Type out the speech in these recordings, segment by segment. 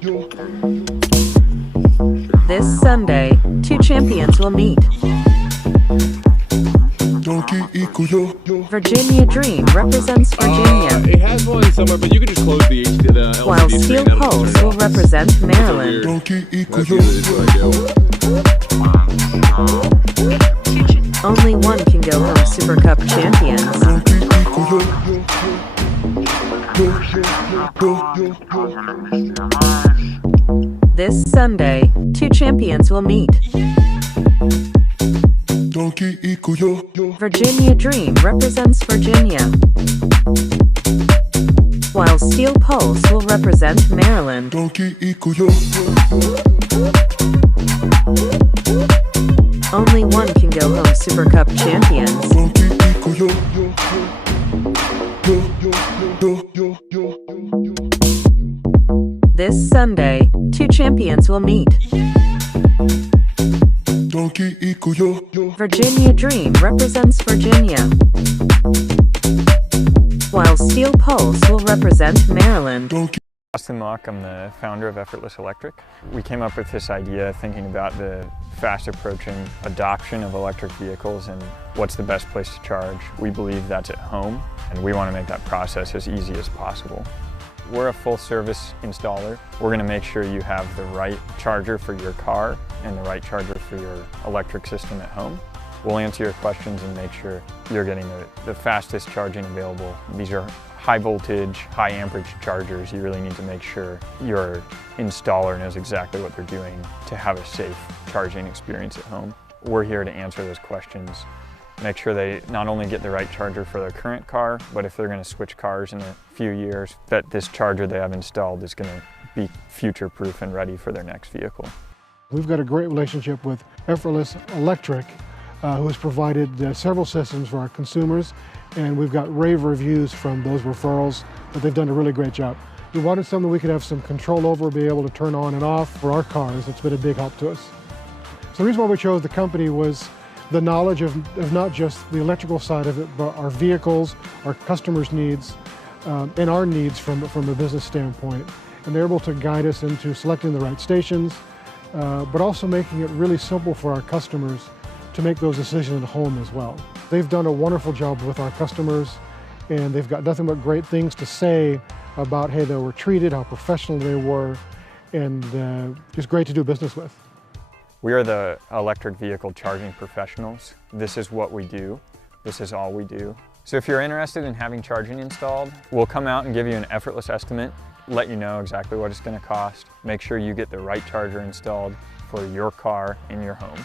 This Sunday, two champions will meet. Virginia Dream represents Virginia, It has one somewhere, but you can just close the LCD while Steel screen out and Pulse turn it will off. represent Maryland. That's usually what I do. Only one can go home SuperCup champions. This Sunday, two champions will meet. Virginia Dream represents Virginia, while Steel Pulse will represent Maryland. Only one can go home SuperCup champions. This Sunday, two champions will meet. Virginia Dream represents Virginia, while Steel Pulse will represent Maryland. I'm the founder of Effortless Electric. We came up with this idea thinking about the fast approaching adoption of electric vehicles and what's the best place to charge. We believe that's at home, and we want to make that process as easy as possible. We're a full service installer. We're going to make sure you have the right charger for your car and the right charger for your electric system at home. We'll answer your questions and make sure you're getting the fastest charging available. These are high voltage, high amperage chargers. You really need to make sure your installer knows exactly what they're doing to have a safe charging experience at home. We're here to answer those questions. Make sure they not only get the right charger for their current car, but if they're going to switch cars in a few years, that this charger they have installed is going to be future-proof and ready for their next vehicle. We've got a great relationship with Effortless Electric, who has provided several systems for our consumers, and we've got rave reviews from those referrals that they've done a really great job. We wanted something we could have some control over, be able to turn on and off for our cars. It's been a big help to us. So the reason why we chose the company was the knowledge of not just the electrical side of it, but our vehicles, our customers' needs, and our needs from a business standpoint. And they're able to guide us into selecting the right stations, but also making it really simple for our customers to make those decisions at home as well. They've done a wonderful job with our customers, and they've got nothing but great things to say about how they were treated, how professional they were, and just great to do business with. We are the electric vehicle charging professionals. This is what we do. This is all we do. So if you're interested in having charging installed, we'll come out and give you an effortless estimate, let you know exactly what it's going to cost, make sure you get the right charger installed for your car in your home.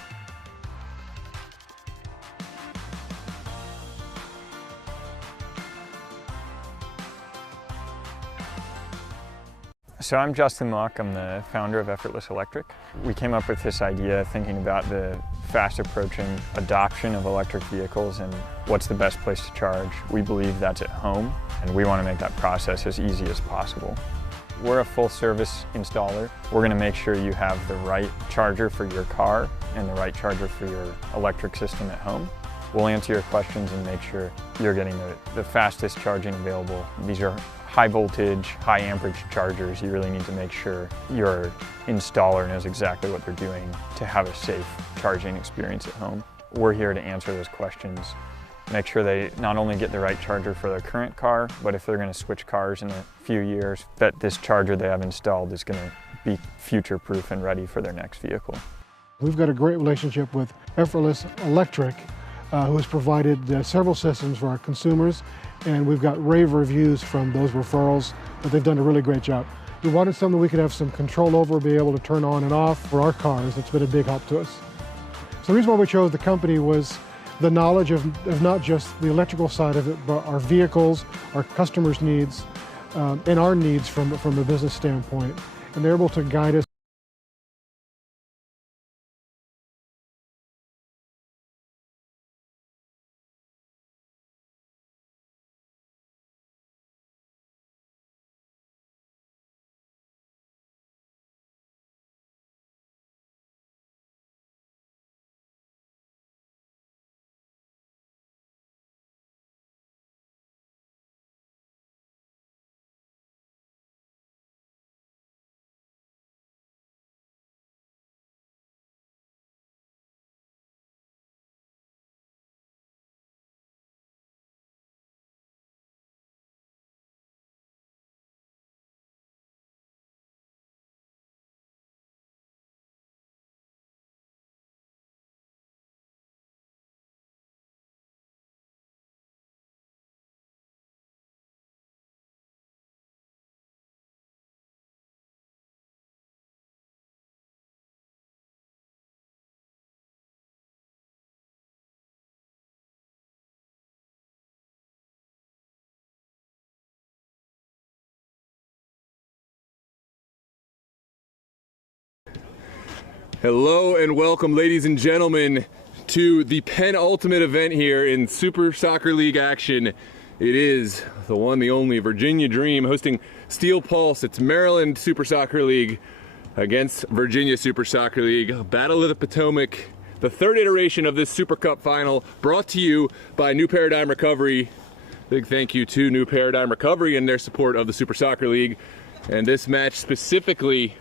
So I'm Justin Mock, I'm the founder of Effortless Electric. We came up with this idea thinking about the fast approaching adoption of electric vehicles and what's the best place to charge. We believe that's at home, and we want to make that process as easy as possible. We're a full service installer. We're going to make sure you have the right charger for your car and the right charger for your electric system at home. We'll answer your questions and make sure you're getting the fastest charging available. These are high voltage, high amperage chargers. You really need to make sure your installer knows exactly what they're doing to have a safe charging experience at home. We're here to answer those questions. Make sure they not only get the right charger for their current car, but if they're going to switch cars in a few years, that this charger they have installed is going to be future-proof and ready for their next vehicle. We've got a great relationship with Effortless Electric, who has provided several systems for our consumers, and we've got rave reviews from those referrals that they've done a really great job. We wanted something we could have some control over, be able to turn on and off for our cars. It's been a big help to us. So the reason why we chose the company was the knowledge of not just the electrical side of it, but our vehicles, our customers' needs, and our needs from a business standpoint. And they're able to guide us Hello and welcome, ladies and gentlemen, to the penultimate event here in Super Soccer League action. It is the one, the only Virginia Dream hosting Steel Pulse. It's Maryland Super Soccer League against Virginia Super Soccer League. Battle of the Potomac, the third iteration of this SuperCup Final, brought to you by NewParadigmRecovery. Big thank you to NewParadigmRecovery and their support of the Super Soccer League. And this match specifically,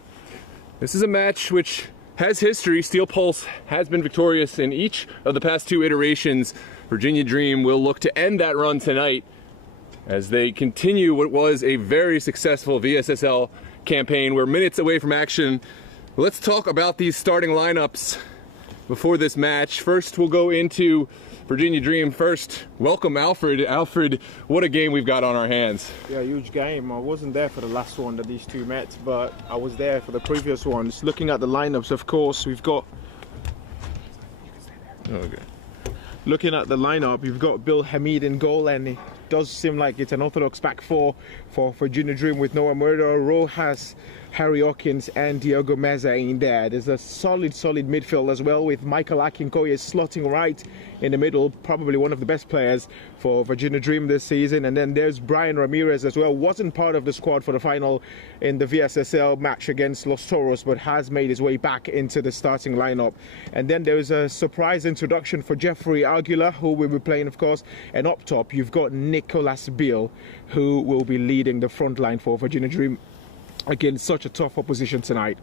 this is a match which has history. Steel Pulse has been victorious in each of the past two iterations. Virginia Dream will look to end that run tonight as they continue what was a very successful VSSL campaign. We're minutes away from action. Let's talk about these starting lineups before this match. First, we'll go into Virginia Dream. First, welcome Alfred. Alfred, what a game we've got on our hands. Yeah, huge game. I wasn't there for the last one that these two met, but I was there for the previous ones. Looking at the lineups, of course, we've got... Okay. Looking at the lineup, you've got Bill Hamid in goal, and it does seem like it's an orthodox back four for Virginia Dream with Noah Murdo, Rojas, Harry Hawkins and Diogo Meza in there. There's a solid midfield as well with Michael Akinkoye slotting right in the middle, probably one of the best players for Virginia Dream this season. And then there's Brian Ramirez as well. Wasn't part of the squad for the final in the VSSL match against Los Toros, but has made his way back into the starting lineup. And then there's a surprise introduction for Jeffrey Aguilar, who will be playing, of course. And up top, you've got Nicholas Beal, who will be leading the front line for Virginia Dream against such a tough opposition tonight.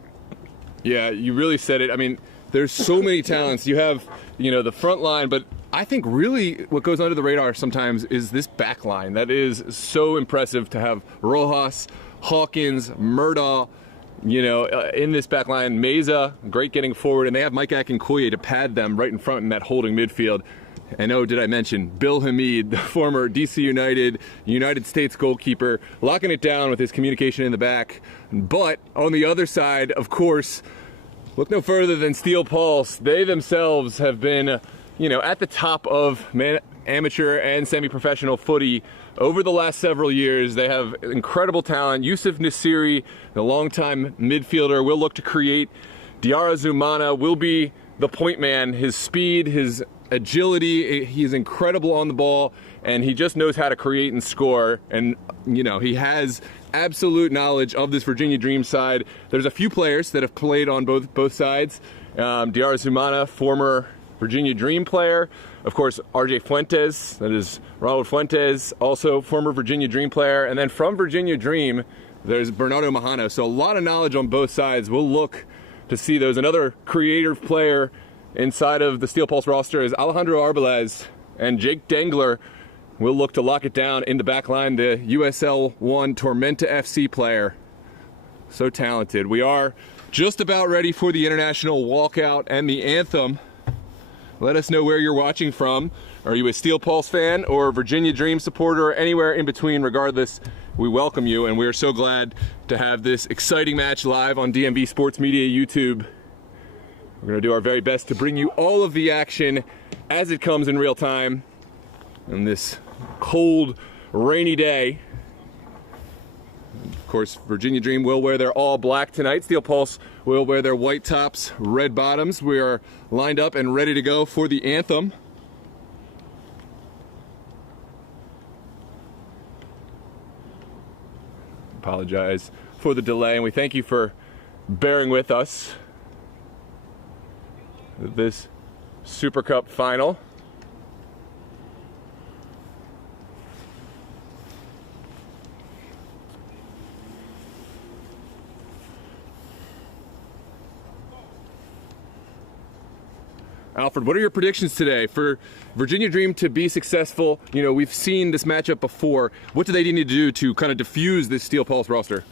Yeah, you really said it. I mean, there's so many talents. You have, the front line, but I think really what goes under the radar sometimes is this back line. That is so impressive to have Rojas, Hawkins, Murdaugh, in this back line. Meza, great getting forward, and they have Mike Akinkoye to pad them right in front in that holding midfield. And oh, did I mention Bill Hamid, the former DC United States goalkeeper, locking it down with his communication in the back. But on the other side, of course, look no further than Steel Pulse. They themselves have been, at the top of amateur and semi-professional footy over the last several years. They have incredible talent. Yusuf Nasiri, the longtime midfielder, will look to create. Diarra Zumana will be the point man. His speed, his agility, he's incredible on the ball, and he just knows how to create and score. And he has absolute knowledge of this Virginia Dream side. There's a few players that have played on both sides. Diarra Zumana, former Virginia Dream player. Of course, RJ Fuentes, that is Ronald Fuentes, also former Virginia Dream player. And then from Virginia Dream, there's Bernardo Mahano. So a lot of knowledge on both sides. We'll look to see those. Another creative player inside of the Steel Pulse roster is Alejandro Arbeles, and Jake Dengler will look to lock it down in the back line, the USL1 Tormenta FC player. So talented. We are just about ready for the international walkout and the anthem. Let us know where you're watching from. Are you a Steel Pulse fan or a Virginia Dream supporter or anywhere in between? Regardless, we welcome you, and we are so glad to have this exciting match live on DMV Sports Media YouTube. We're going to do our very best to bring you all of the action as it comes in real time on this cold, rainy day. Of course, Virginia Dream will wear their all black tonight. Steel Pulse will wear their white tops, red bottoms. We are lined up and ready to go for the anthem. Apologize for the delay, and we thank you for bearing with us. This Super Cup final. Alfred, what are your predictions today for Virginia Dream to be successful? We've seen this matchup before. What do they need to do to kind of diffuse this Steel Pulse roster?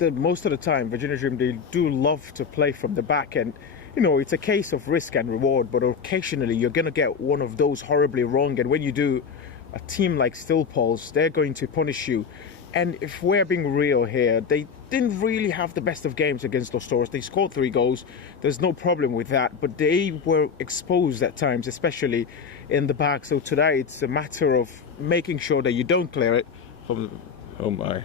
Most of the time, Virginia Dream, they do love to play from the back, and it's a case of risk and reward, but occasionally you're going to get one of those horribly wrong, and when you do, a team like Steel Pulse, they're going to punish you. And if we're being real here, they didn't really have the best of games against Los Toros. They scored 3 goals. There's no problem with that. But they were exposed at times, especially in the back. So today it's a matter of making sure that you don't clear it from the... Oh my.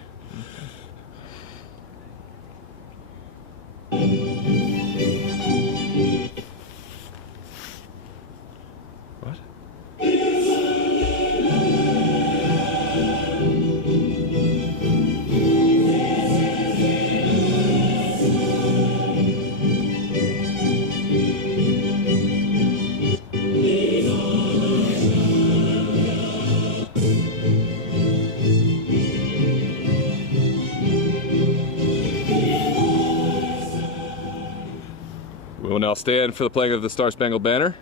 I'll stand for the playing of the Star Spangled Banner.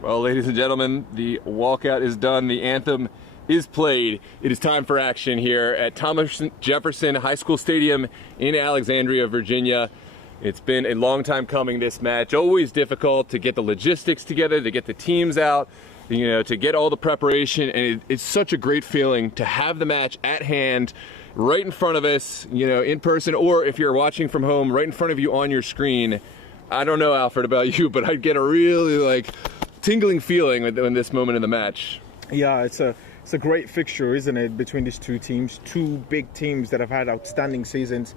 Well, ladies and gentlemen, the walkout is done. The anthem is played. It is time for action here at Thomas Jefferson High School Stadium in Alexandria, Virginia. It's been a long time coming, this match. Always difficult to get the logistics together, to get the teams out, you know, to get all the preparation. And it's such a great feeling to have the match at hand, right in front of us, you know, in person, or if you're watching from home, right in front of you on your screen. I don't know, Alfred, about you, but I'd get a really tingling feeling in this moment in the match. Yeah, it's a great fixture, isn't it, between these two teams, two big teams that have had outstanding seasons.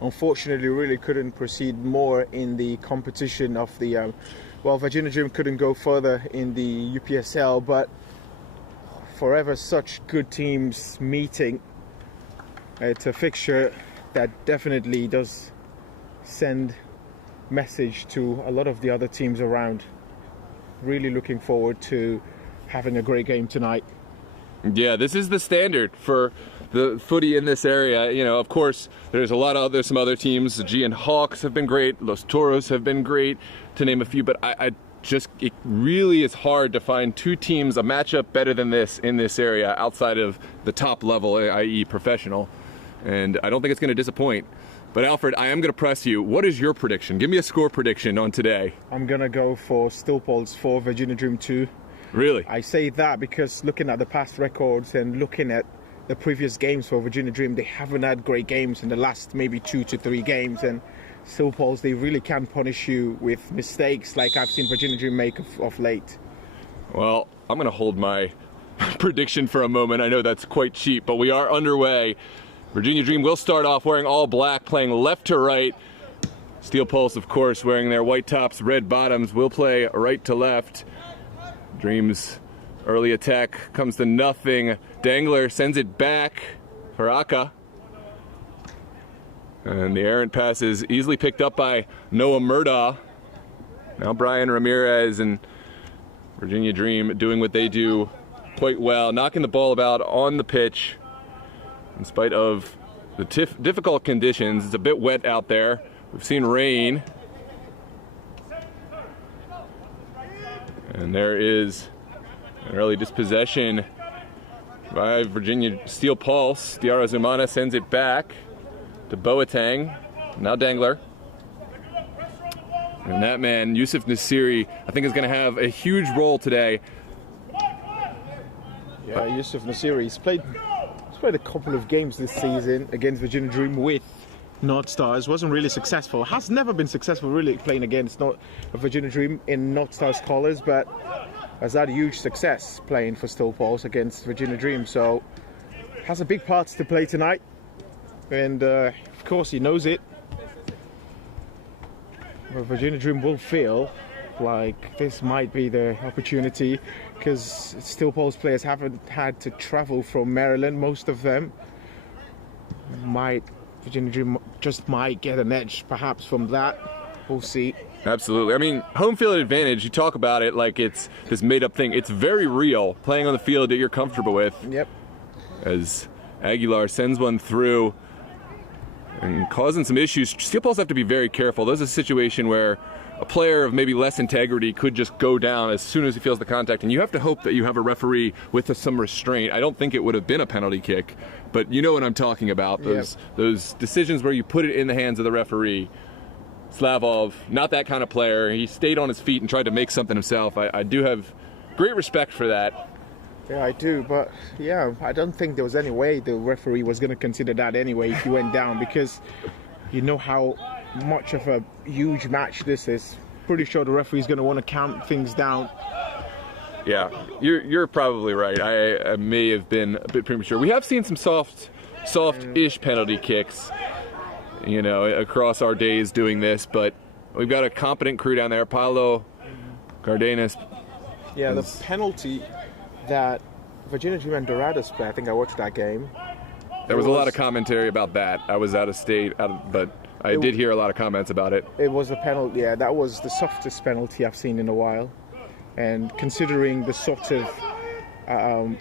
Unfortunately, really couldn't proceed more in the competition of the Virginia Dream couldn't go further in the UPSL, but forever such good teams meeting. It's a fixture that definitely does send message to a lot of the other teams around. Really looking forward to having a great game tonight. Yeah, this is the standard for the footy in this area. You know, of course, there's some other teams. The G and Hawks have been great. Los Toros have been great, to name a few. But it really is hard to find two teams, a matchup better than this in this area outside of the top level, i.e. professional. And I don't think it's going to disappoint. But Alfred, I am going to press you. What is your prediction? Give me a score prediction on today. I'm going to go for STEEL PULSE 4, Virginia Dream 2. Really? I say that because looking at the past records and looking at the previous games for Virginia Dream, they haven't had great games in the last maybe 2 to 3 games. And STEEL PULSE, they really can punish you with mistakes like I've seen Virginia Dream make of late. Well, I'm going to hold my prediction for a moment. I know that's quite cheap, but we are underway. Virginia Dream will start off wearing all black, playing left to right. STEEL PULSE, of course, wearing their white tops, red bottoms, will play right to left. Dream's early attack comes to nothing. Dangler sends it back for Aka. And the errant pass is easily picked up by Noah Murdaugh. Now Brian Ramirez and Virginia Dream doing what they do quite well, knocking the ball about on the pitch. In spite of the difficult conditions, it's a bit wet out there. We've seen rain. And there is an early dispossession by Virginia STEEL PULSE. Diarra Zumana sends it back to Boateng. Now Dangler. And that man, Yusuf Nasiri, I think is going to have a huge role today. Yeah, Yusuf Nasiri, he's played a couple of games this season against Virginia Dream with North Stars. Wasn't really successful. Has never been successful really playing against Virginia Dream in North Stars colours, but has had huge success playing for STEEL PULSE against Virginia Dream. So has a big part to play tonight, and of course he knows it. But Virginia Dream will feel like this might be their opportunity, because STEEL PULSE players haven't had to travel from Maryland, most of them. Virginia Dream just might get an edge perhaps from that. We'll see. Absolutely. I mean, home field advantage, you talk about it like it's this made up thing. It's very real, playing on the field that you're comfortable with. Yep. As Aguilar sends one through and causing some issues. Steel Pulse have to be very careful. There's a situation where a player of maybe less integrity could just go down as soon as he feels the contact, and you have to hope that you have a referee with some restraint. I don't think it would have been a penalty kick, but you know what I'm talking about. Those decisions where you put it in the hands of the referee. Slavov, not that kind of player. He stayed on his feet and tried to make something himself. I do have great respect for that. Yeah, I do, but yeah, I don't think there was any way the referee was going to consider that anyway if he went down, because you know how much of a huge match this is. Pretty sure the referee's going to want to count things down. Yeah, you're probably right. I may have been a bit premature. We have seen some soft-ish penalty kicks, you know, across our days doing this, but we've got a competent crew down there. Paolo Cardenas. Yeah, the penalty that Virginia Dream and Dorados play, I think I watched that game. There was a lot of commentary about that. I was out of state, but I did hear a lot of comments about it. It was a penalty, yeah, that was the softest penalty I've seen in a while. And considering the sort of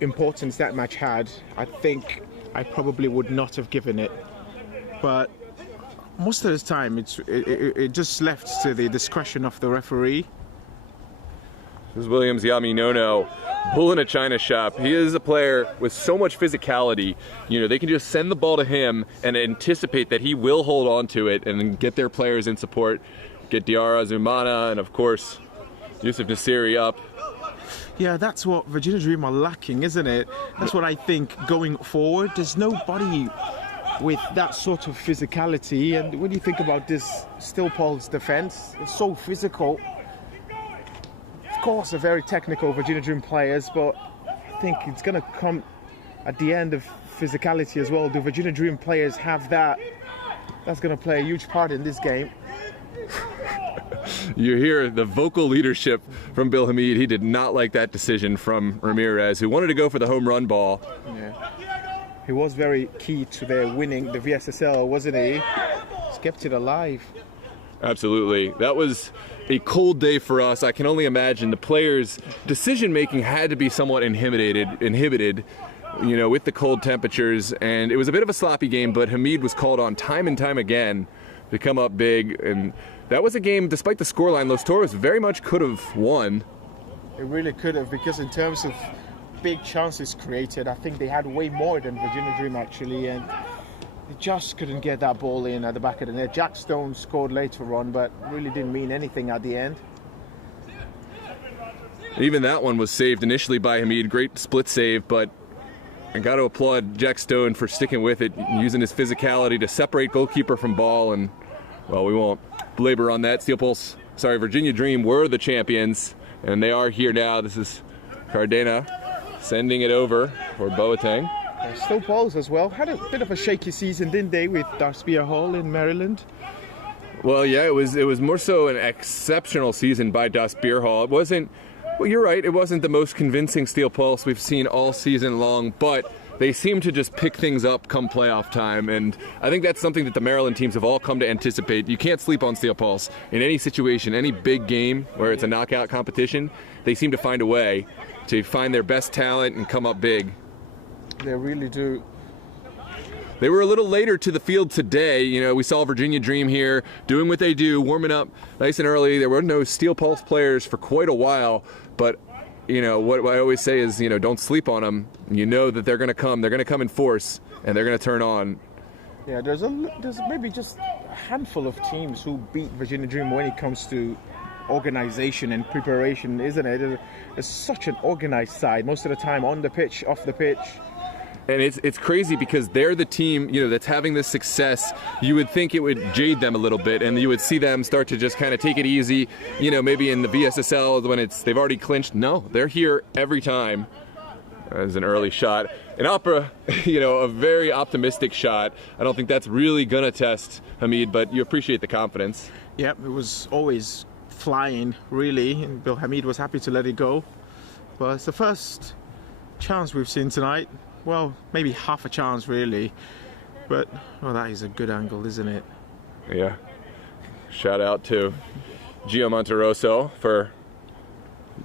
importance that match had, I think I probably would not have given it. But most of the time, it just left to the discretion of the referee. This is Williams Yaminono, bull in a china shop. He is a player with so much physicality. You know, they can just send the ball to him and anticipate that he will hold on to it and then get their players in support. Get Diarra Zumana and, of course, Yusuf Nasiri up. Yeah, that's what Virginia Dream are lacking, isn't it? That's what I think going forward. There's nobody with that sort of physicality. And when you think about this Steel Pulse defense, it's so physical. Of course, they're very technical Virginia Dream players, but I think it's going to come at the end of physicality as well. Do Virginia Dream players have that? That's going to play a huge part in this game. You hear the vocal leadership from Bill Hamid. He did not like that decision from Ramirez, who wanted to go for the home run ball. Yeah. He was very key to their winning the VSSL, wasn't he? He's kept it alive. Absolutely. That was a cold day for us. I can only imagine the players' decision-making had to be somewhat inhibited, you know, with the cold temperatures. And it was a bit of a sloppy game, but Hamid was called on time and time again to come up big. And that was a game, despite the scoreline, Los Toros very much could have won. It really could have, because in terms of big chances created, I think they had way more than Virginia Dream actually, and they just couldn't get that ball in at the back of the net. Jack Stone scored later on, but really didn't mean anything at the end. Even that one was saved initially by Hamid. Great split save, but I got to applaud Jack Stone for sticking with it, using his physicality to separate goalkeeper from ball, and, well, we won't belabor on that. Virginia Dream were the champions, and they are here now. This is Cardena sending it over for Boateng. Steel Pulse as well had a bit of a shaky season, didn't they, with Darspier Hall in Maryland? Well, yeah, it was more so an exceptional season by Darspier Hall. It wasn't, well, you're right, it wasn't the most convincing Steel Pulse we've seen all season long, but they seem to just pick things up come playoff time, and I think that's something that the Maryland teams have all come to anticipate. You can't sleep on Steel Pulse. In any situation, any big game where it's a knockout competition, they seem to find a way to find their best talent and come up big. They really do. They were a little later to the field today. You know, we saw Virginia Dream here doing what they do, warming up nice and early. There were no Steel Pulse players for quite a while, but you know, what I always say is, you know, don't sleep on them. You know that they're going to come in force, and they're going to turn on. Yeah, there's maybe just a handful of teams who beat Virginia Dream when it comes to organization and preparation, isn't it? It's such an organized side most of the time, on the pitch, off the pitch. And it's crazy because they're the team, you know, that's having this success. You would think it would jade them a little bit, and you would see them start to just kind of take it easy, you know, maybe in the VSSL when they've already clinched. No, they're here every time. As an early shot. An opera, you know, a very optimistic shot. I don't think that's really going to test Hamid, but you appreciate the confidence. Yep, it was always flying, really, and Bill Hamid was happy to let it go. But it's the first chance we've seen tonight. Well, maybe half a chance, really. But, well, that is a good angle, isn't it? Yeah. Shout out to Gio Monterosso for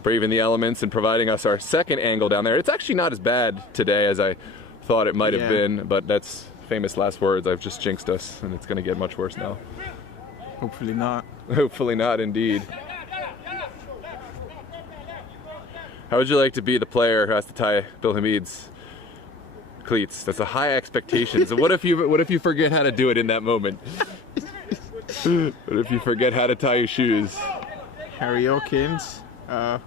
braving the elements and providing us our second angle down there. It's actually not as bad today as I thought it might have Yeah. been, but that's famous last words. I've just jinxed us, and it's going to get much worse now. Hopefully not. Hopefully not, indeed. How would you like to be the player who has to tie Bill Hamid's cleats? That's a high expectation. So what if you forget how to do it in that moment? What if you forget how to tie your shoes? Harry Hawkins. I'm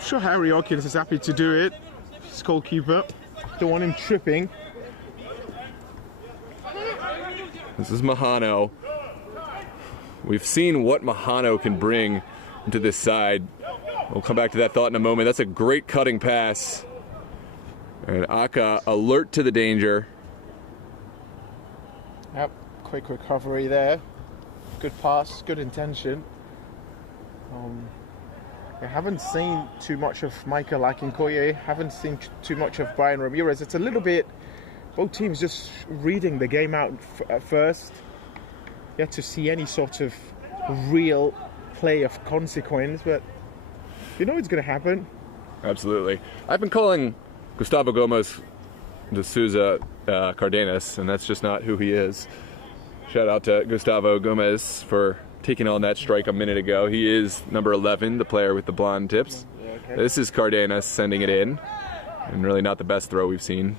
sure Harry Hawkins is happy to do it. He's goalkeeper. Don't want him tripping. This is Mahano. We've seen what Mahano can bring into this side. We'll come back to that thought in a moment. That's a great cutting pass. And Aka alert to the danger. Yep, quick recovery there. Good pass, good intention. I haven't seen too much of Michael Akinkoye. Haven't seen too much of Brian Ramirez. It's a little bit, both teams just reading the game out at first. Yet to see any sort of real play of consequence, but you know it's going to happen. Absolutely. I've been calling Gustavo Gomez de Souza Cardenas, and that's just not who he is. Shout out to Gustavo Gomez for taking on that strike a minute ago. He is number 11, the player with the blonde tips. Yeah, okay. This is Cardenas sending it in, and really not the best throw we've seen.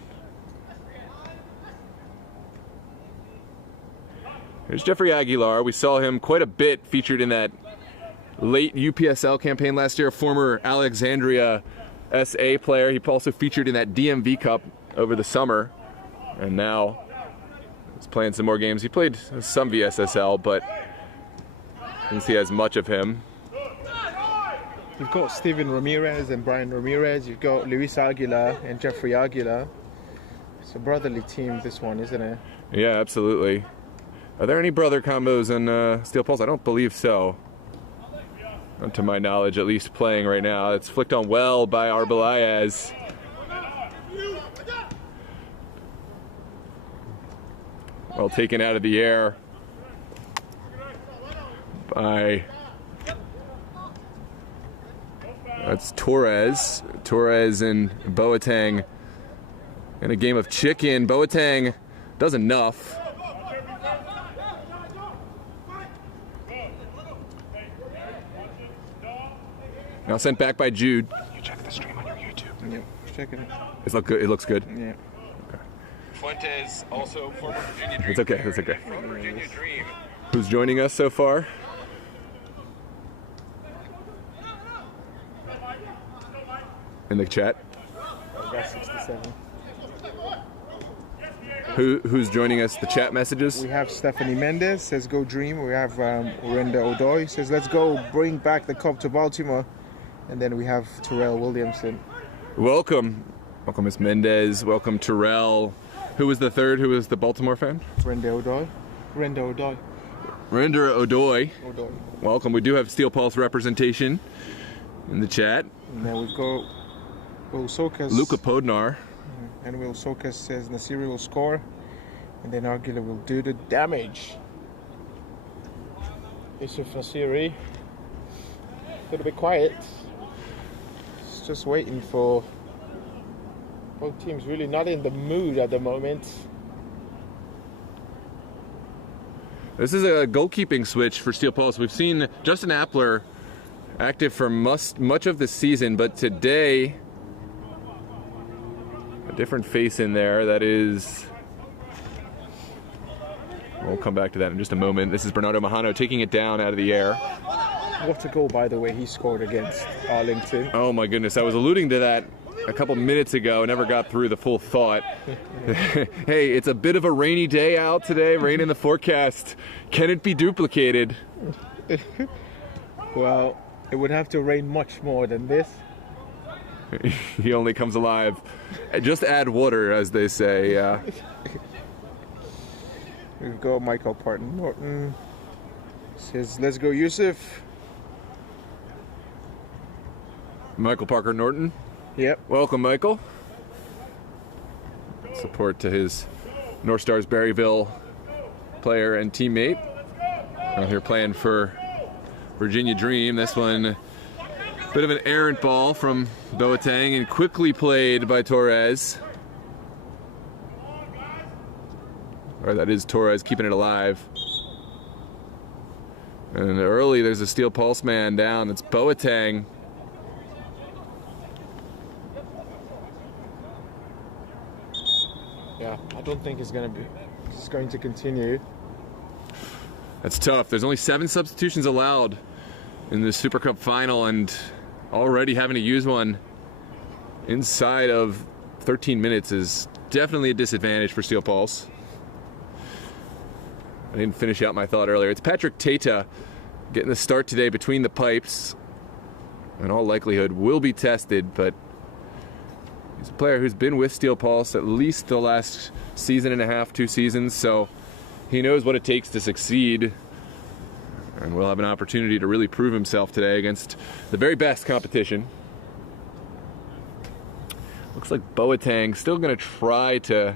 Here's Jeffrey Aguilar. We saw him quite a bit featured in that late UPSL campaign last year, a former Alexandria SA player. He also featured in that DMV Cup over the summer, and now he's playing some more games. He played some VSSL, but didn't see as much of him. You've got Steven Ramirez and Brian Ramirez. You've got Luis Aguilar and Jeffrey Aguilar. It's a brotherly team, this one, isn't it? Yeah, absolutely. Are there any brother combos in Steel Pulse? I don't believe so. Not to my knowledge, at least playing right now. It's flicked on well by Arbelayez. Well taken out of the air by... That's Torres. Torres and Boateng in a game of chicken. Boateng does enough. Now sent back by Jude. You check the stream on your YouTube. Yeah, checking it. It looks good. Yeah. Okay. Fuentes, also former Virginia Dream. It's okay. It's okay. From Virginia Dream. Who's joining us so far? In the chat. That's 67. Who's joining us? The chat messages. We have Stephanie Mendez says go Dream. We have Renda O'Doy says let's go bring back the cup to Baltimore. And then we have Terrell Williamson. Welcome, Miss Mendez. Welcome, Terrell. Who was the third? Who was the Baltimore fan? Renda O'Doy. Renda O'Doy. Renda O'Doy. O'Doy. Welcome. We do have Steel Pulse representation in the chat. And then we've got Will Sokas. Luca Podnar. And Will Sokas says Nasiri will score. And then Aguilar will do the damage. Yusuf Nasiri. A little bit quiet. It's just waiting for both teams really not in the mood at the moment. This is a goalkeeping switch for Steel Pulse. We've seen Justin Appler active for much of the season, but today a different face in there. That is, we'll come back to that in just a moment. This is Bernardo Mahano taking it down out of the air. What a goal, by the way, he scored against Arlington. Oh my goodness, I was alluding to that a couple minutes ago, never got through the full thought. Hey, it's a bit of a rainy day out today, rain in the forecast. Can it be duplicated? Well, it would have to rain much more than this. He only comes alive. Just add water, as they say. We've got Michael Parton Norton. Says, let's go, Yusuf. Michael Parker Norton. Yep. Welcome, Michael. Support to his North Stars Berryville player and teammate. Out here playing for Virginia Dream. This one, bit of an errant ball from Boateng and quickly played by Torres. Or that is Torres keeping it alive. And early, there's a Steel Pulse man down. It's Boateng. Yeah, I don't think it's going to continue. That's tough. There's only 7 substitutions allowed in the Super Cup final, and already having to use one inside of 13 minutes is definitely a disadvantage for Steel Pulse. I didn't finish out my thought earlier. It's Patrick Tata getting the start today between the pipes. In all likelihood will be tested, but he's a player who's been with Steel Pulse at least the last season and a half, 2 seasons, so he knows what it takes to succeed. And will have an opportunity to really prove himself today against the very best competition. Looks like Boateng still going to try to...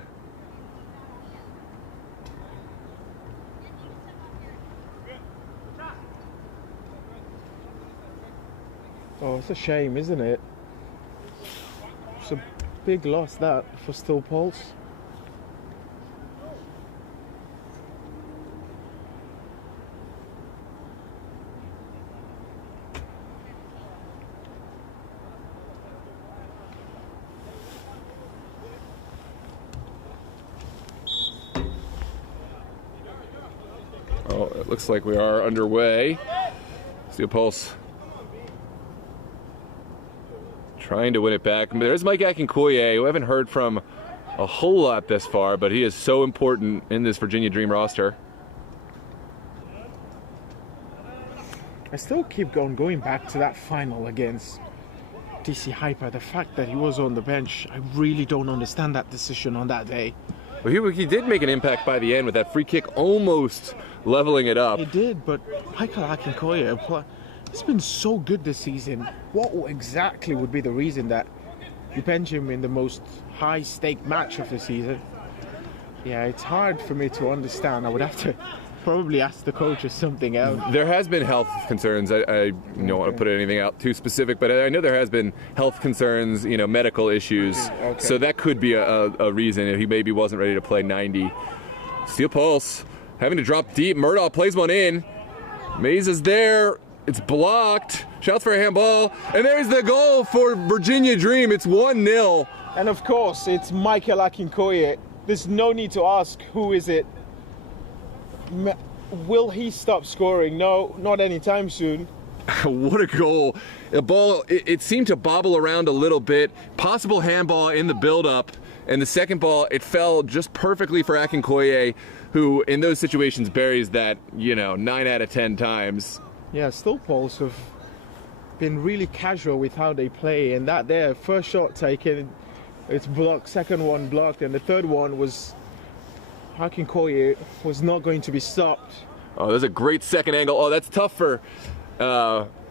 Oh, it's a shame, isn't it? It's a big loss, that, for Steel Pulse. Oh, it looks like we are underway. Steel Pulse trying to win it back. There's Mike Akinkoye, who I haven't heard from a whole lot this far, but he is so important in this Virginia Dream roster. I still keep going back to that final against DC Hyper. The fact that he was on the bench, I really don't understand that decision on that day. Well, he did make an impact by the end with that free kick almost leveling it up. He did, but Michael Akinkoye, he's been so good this season. What exactly would be the reason that you bench him in the most high-stake match of the season? Yeah, it's hard for me to understand. I would have to probably ask the coach or something else. There has been health concerns. I don't want to put anything out too specific, but I know there has been health concerns, medical issues. Okay. So that could be a reason if he maybe wasn't ready to play 90. Steel Pulse having to drop deep. Murdaugh plays one in. Mays is there. It's blocked. Shouts for a handball. And there's the goal for Virginia Dream. It's 1-0. And of course, it's Michael Akinkoye. There's no need to ask who is it. Will he stop scoring? No, not anytime soon. What a goal. The ball, it seemed to bobble around a little bit. Possible handball in the build-up. And the second ball, it fell just perfectly for Akinkoye, who in those situations buries that, 9 out of 10 times. Yeah, Steel Pulse have been really casual with how they play. And that there, first shot taken, it's blocked, second one blocked, and the third one was... Akinkoye was not going to be stopped. Oh, there's a great second angle. Oh, that's tough for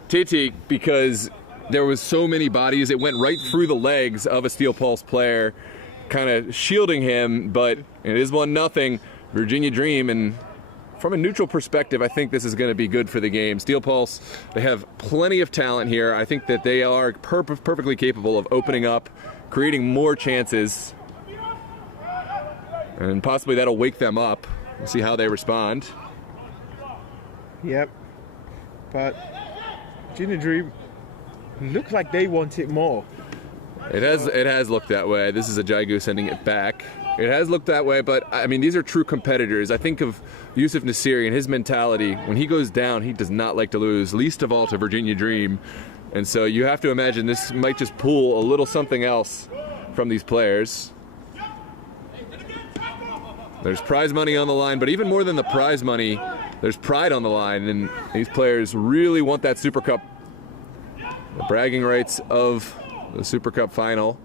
Titi because there was so many bodies. It went right through the legs of a Steel Pulse player, kind of shielding him, but it is 1-0 Virginia Dream. And from a neutral perspective, I think this is going to be good for the game. Steel Pulse, they have plenty of talent here. I think that they are perfectly capable of opening up, creating more chances. And possibly that'll wake them up. We'll see how they respond. Yep. But Virginia Dream look like they want it more. It has looked that way. This is a Jaigu sending it back. It has looked that way, but I mean, these are true competitors. I think of Yusuf Nasiri and his mentality. When he goes down, he does not like to lose, least of all to Virginia Dream. And so you have to imagine this might just pull a little something else from these players. There's prize money on the line, but even more than the prize money, there's pride on the line, and these players really want that Super Cup. The bragging rights of the Super Cup final.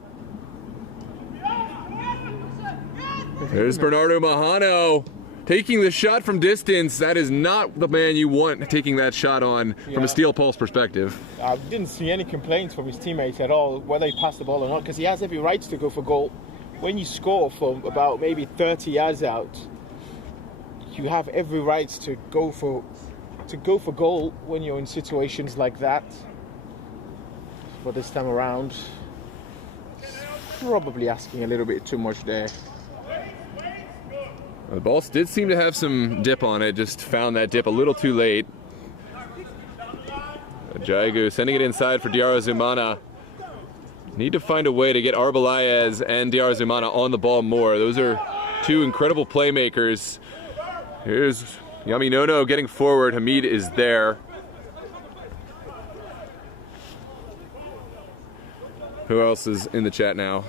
There's Bernardo Mahano taking the shot from distance. That is not the man you want taking that shot on from a Steel Pulse perspective. I didn't see any complaints from his teammates at all, whether he passed the ball or not, because he has every right to go for goal. When you score from about maybe 30 yards out, you have every right to go for goal when you're in situations like that. But this time around, probably asking a little bit too much there. The ball did seem to have some dip on it, just found that dip a little too late. Jagu sending it inside for Diarra Zumana. Need to find a way to get Arbelayez and Diarra Zumana on the ball more. Those are two incredible playmakers. Here's Yami Nono getting forward. Hamid is there. Who else is in the chat now?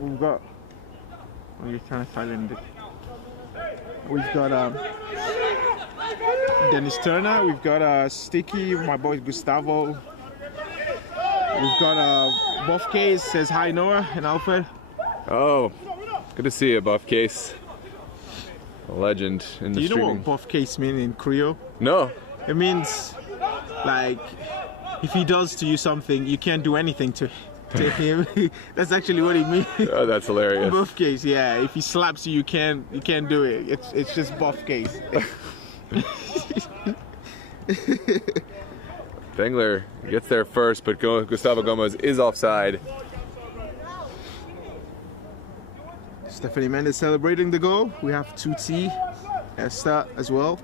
We've got. We're trying to silence it. We've got Dennis Turner. We've got Sticky. My boy Gustavo. We've got Buff Case says hi Noah and Alfred. Oh, good to see you, Buff Case. A legend in the Do you know streaming. what Buff Case means in Creole? No. It means like if he does to you something, you can't do anything to him. That's actually what it means. Oh, that's hilarious. Buff Case, yeah. If he slaps you, you can't do it. It's just Buff Case. Dengler gets there first, but Gustavo Gomez is offside. Stephanie Mendes celebrating the goal. We have Tuti Esther as well.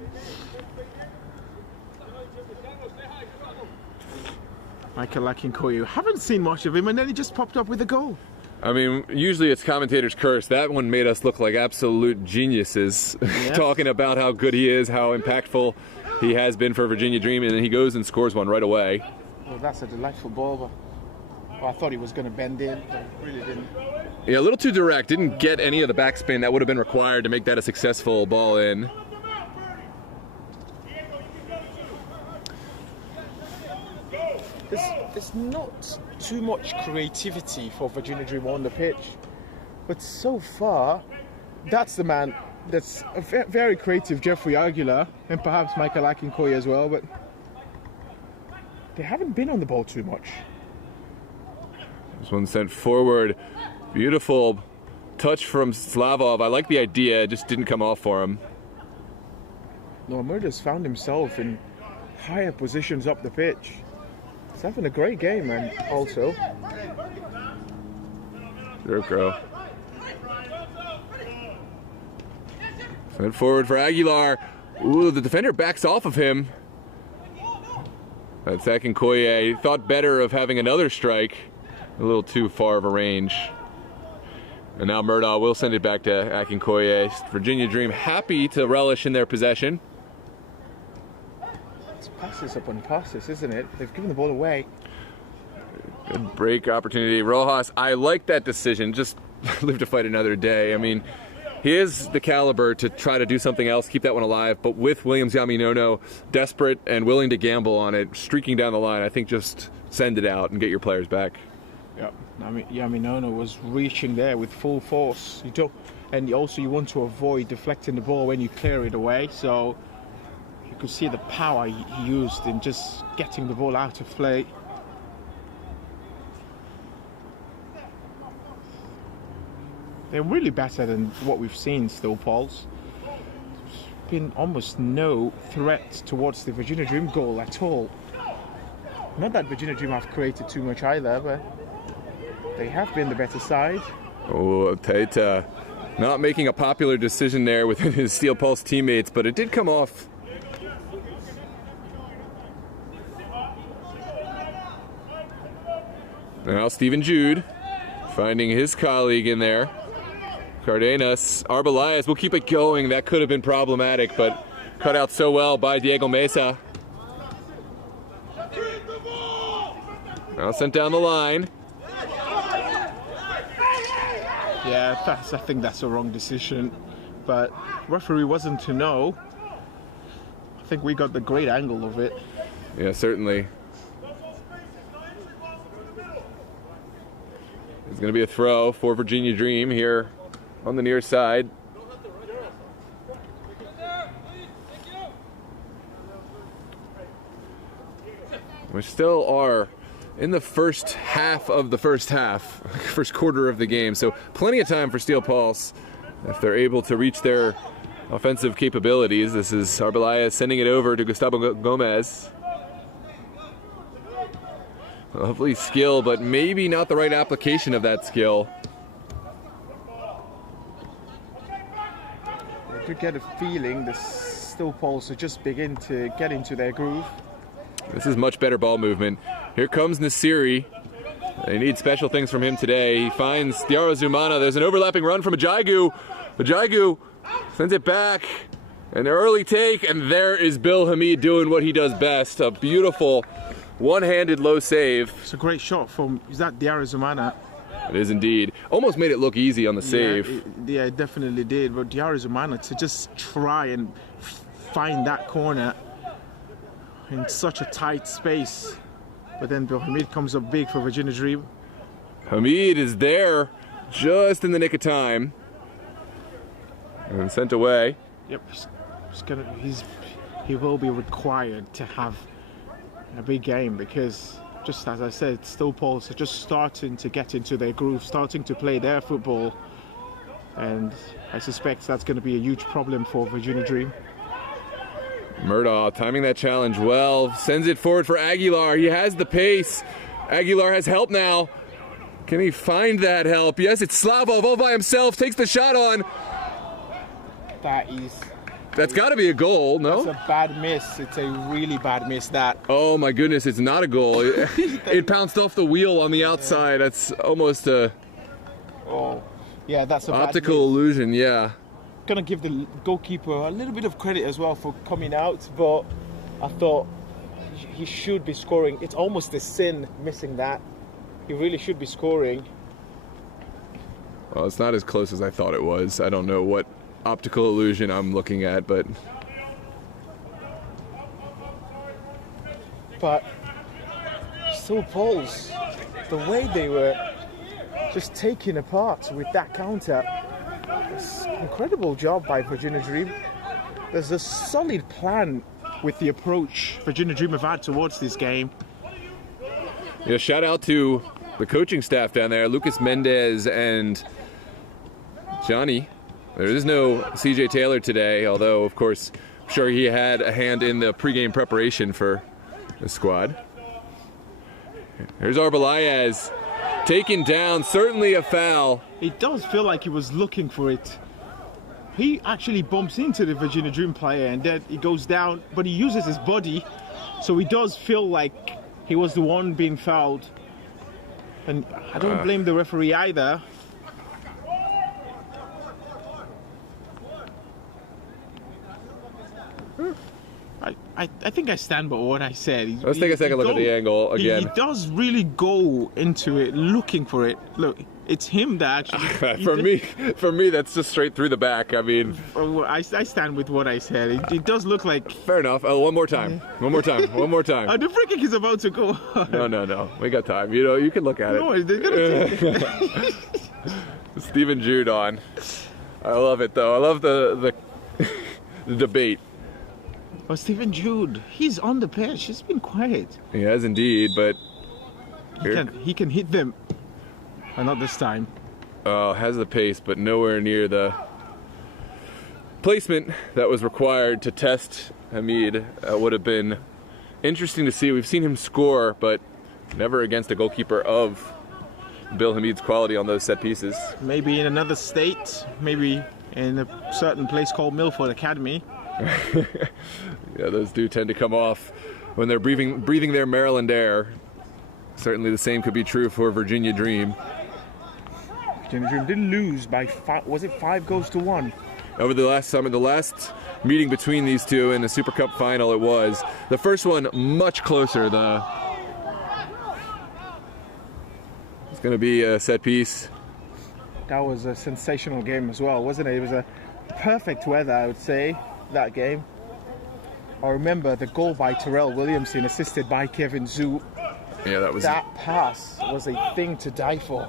Michael Akinkoyo. Haven't seen much of him, and then he just popped up with a goal. I mean, usually it's commentators' curse. That one made us look like absolute geniuses, Yeah. talking about how good he is, how impactful he has been for Virginia Dream, and then he goes and scores one right away. Well, that's a delightful ball, but I thought he was going to bend in, but really didn't. Yeah, a little too direct. Didn't get any of the backspin that would have been required to make that a successful ball in. There's not too much creativity for Virginia Dream on the pitch, but so far, that's the man that's a very creative, Jeffrey Aguilar, and perhaps Michael Akinkoya as well, but they haven't been on the ball too much. This one sent forward. Beautiful touch from Slavov. I like the idea, it just didn't come off for him. Noah Murders found himself in higher positions up the pitch. He's having a great game, and also. Zerko. Sent forward for Aguilar. Ooh, the defender backs off of him. That's Akinkoye. Thought better of having another strike. A little too far of a range. And now Murdaugh will send it back to Akinkoye. Virginia Dream happy to relish in their possession. It's passes upon passes, isn't it? They've given the ball away. Good break opportunity. Rojas, I like that decision. Just live to fight another day. I mean, he is the caliber to try to do something else, keep that one alive. But with Williams Yaminono, desperate and willing to gamble on it, streaking down the line, I think just send it out and get your players back. Yep. I mean, Yaminono was reaching there with full force. You don't, and also you want to avoid deflecting the ball when you clear it away. So you could see the power he used in just getting the ball out of play. They're really better than what we've seen, Steel Pulse. There's been almost no threat towards the Virginia Dream goal at all. Not that Virginia Dream have created too much either, but they have been the better side. Oh, Taita not making a popular decision there with his Steel Pulse teammates, but it did come off. Now Stephen Jude finding his colleague in there. Cardenas, Arbelayez will keep it going. That could have been problematic, but cut out so well by Diego Mesa. Now sent down the line. Yeah, I think that's a wrong decision, but referee wasn't to know. I think we got the great angle of it. Yeah, certainly. It's going to be a throw for Virginia Dream here on the near side. We still are in the first half of the first quarter of the game. So plenty of time for Steel Pulse if they're able to reach their offensive capabilities. This is Arbelayez sending it over to Gustavo Gomez. Hopefully skill, but maybe not the right application of that skill. could get a feeling the Steel Pulse are just begin to get into their groove. This is much better ball movement. Here comes Nasiri. They need special things from him today. He finds Diaro Zumana. There's an overlapping run from Ajagu. Ajagu sends it back. An early take, and there is Bill Hamid doing what he does best. A beautiful one-handed low save. It's a great shot from, is that Diaro Zumana? It is indeed. Almost made it look easy on the save. Yeah, it definitely did. But Diaro Zumana to just try and find that corner in such a tight space. But then Bill Hamid comes up big for Virginia Dream. Hamid is there just in the nick of time. And sent away. Yep, he will be required to have a big game because, just as I said, Steel Pulse are just starting to get into their groove, starting to play their football, and I suspect that's going to be a huge problem for Virginia Dream. Murdaugh timing that challenge well, sends it forward for Aguilar. He has the pace. Aguilar has help now. Can he find that help? Yes, it's Slavov all by himself, takes the shot on. That's got to be a goal, no? It's a bad miss. It's a really bad miss, that. Oh my goodness, it's not a goal. It bounced off the wheel on the outside. Yeah. That's almost a... Oh, yeah, that's a optical bad miss. illusion, yeah. Gonna give the goalkeeper a little bit of credit as well for coming out, but I thought he should be scoring. It's almost a sin missing that. He really should be scoring. Well, it's not as close as I thought it was. I don't know what optical illusion I'm looking at, but Steel Pulse, the way they were just taken apart with that counter, it's an incredible job by Virginia Dream. There's a solid plan with the approach Virginia Dream have had towards this game. Yeah, shout out to the coaching staff down there, Lucas Mendez and Johnny. There is no CJ Taylor today, although, of course, I'm sure he had a hand in the pregame preparation for the squad. Here's Arbelayez, taken down, certainly a foul. It does feel like he was looking for it. He actually bumps into the Virginia Dream player and then he goes down, but he uses his body, so he does feel like he was the one being fouled. And I don't blame the referee either. I think I stand by what I said. Let's take a second look at the angle again. He does really go into it, looking for it. Look, it's him that actually... for me, that's just straight through the back. I mean... I stand with what I said. It does look like... Fair enough. One more time. One more time. The free kick is about to go on. No. We got time. You know, you can look at it. No, they're going to take it. Stephen Jude on. I love it, though. I love the debate. Well, Stephen Jude, he's on the pitch. He's been quiet. He has indeed, but he can hit them. Not this time. Has the pace, but nowhere near the placement that was required to test Hamid. Would have been interesting to see. We've seen him score, but never against a goalkeeper of Bill Hamid's quality on those set pieces. Maybe in another state, maybe in a certain place called Milford Academy. Yeah, those do tend to come off when they're breathing their Maryland air. Certainly the same could be true for Virginia Dream. Virginia Dream did lose by 5 goals to 1? Over the last summer, the last meeting between these two in the SuperCup Final, it was. The first one much closer. It's going to be a set piece. That was a sensational game as well, wasn't it? It was a perfect weather, I would say, that game. I remember the goal by Terrell Williamson, assisted by Kevin Zhu. Yeah, that pass was a thing to die for.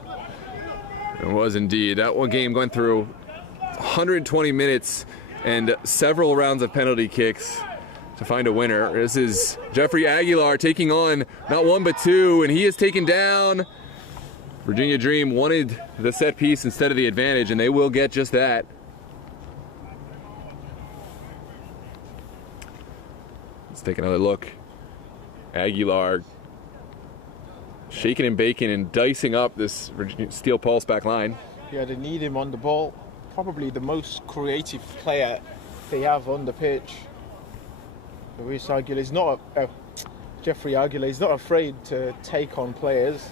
It was indeed. That one game going through 120 minutes and several rounds of penalty kicks to find a winner. This is Jeffrey Aguilar taking on not one but two, and he is taken down. Virginia Dream wanted the set piece instead of the advantage, and they will get just that. Let's take another look. Aguilar shaking and baking and dicing up this Steel Pulse back line. Yeah, they need him on the ball. probably the most creative player they have on the pitch. Luis Aguilar is not Jeffrey Aguilar is not afraid to take on players.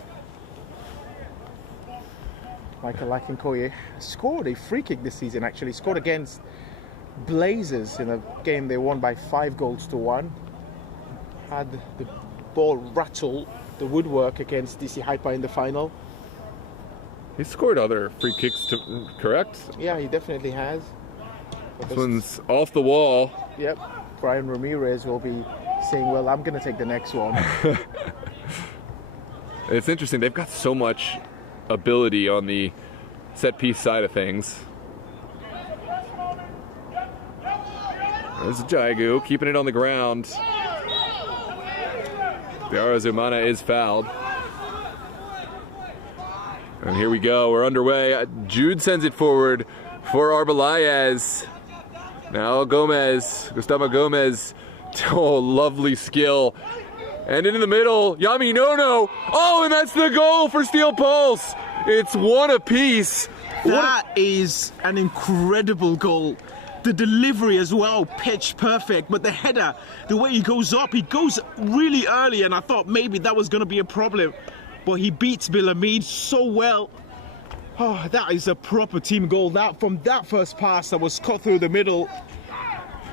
Michael Akinkoye scored a free kick this season, actually. Scored against Blazers in a game they won by 5-1. Had the ball rattle the woodwork against DC Hyper in the final. He scored other free kicks, correct? Yeah, he definitely has. This one's off the wall. Yep. Brian Ramirez will be saying, well, I'm going to take the next one. It's interesting. They've got so much ability on the set piece side of things. There's Jaigu keeping it on the ground. Diarra Zumana is fouled. And here we go. We're underway. Jude sends it forward for Arbelayez. Now Gustavo Gomez. Oh, lovely skill. And in the middle, Yami Nono. Oh, and that's the goal for Steel Pulse. It's one apiece. That is an incredible goal. The delivery as well, pitch perfect, but the header, the way he goes up, he goes really early, and I thought maybe that was going to be a problem, but he beats Bilamid so well. Oh, that is a proper team goal. That from that first pass that was cut through the middle.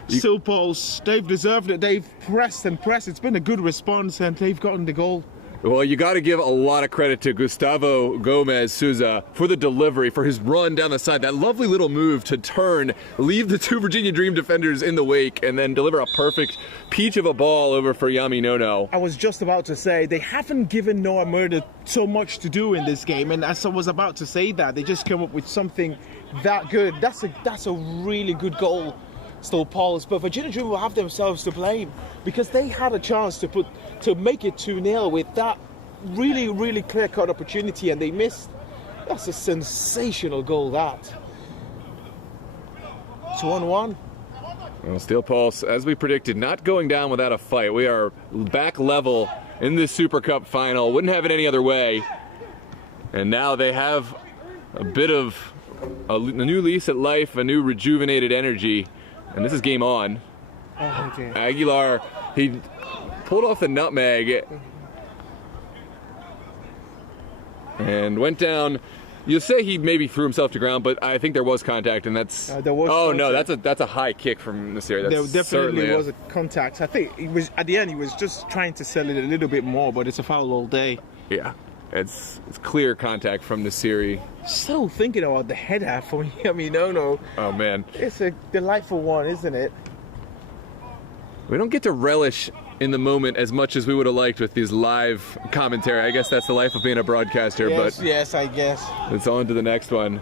Steel Pulse, they've deserved it. They've pressed and pressed. It's been a good response, and they've gotten the goal. Well, you got to give a lot of credit to Gustavo Gomez Souza for the delivery, for his run down the side. That lovely little move to turn, leave the two Virginia Dream defenders in the wake, and then deliver a perfect peach of a ball over for Yami Nono. I was just about to say, they haven't given Noah Murder so much to do in this game, and as I was about to say that, they just came up with something that good. That's a really good goal. Steel Pulse, but Virginia Dream will have themselves to blame because they had a chance to make it 2-0 with that really, really clear-cut opportunity, and they missed. That's a sensational goal, that. 2-1. Well, Steel Pulse, as we predicted, not going down without a fight. We are back level in this Super Cup final. Wouldn't have it any other way. And now they have a bit of a new lease at life, a new rejuvenated energy. And this is game on. Oh, okay. Aguilar, he pulled off the nutmeg and went down. You say he maybe threw himself to ground, but I think there was contact, and that's. There was no, contact. that's a high kick from this area. There definitely was a contact. I think it was at the end. He was just trying to sell it a little bit more, but it's a foul all day. Yeah, it's clear contact from Nasiri. Still thinking about the header from Yami Nono. Oh man, it's a delightful one, isn't it? We don't get to relish in the moment as much as we would have liked with these live commentary. I guess that's the life of being a broadcaster. Yes, but yes, I guess. It's on to the next one.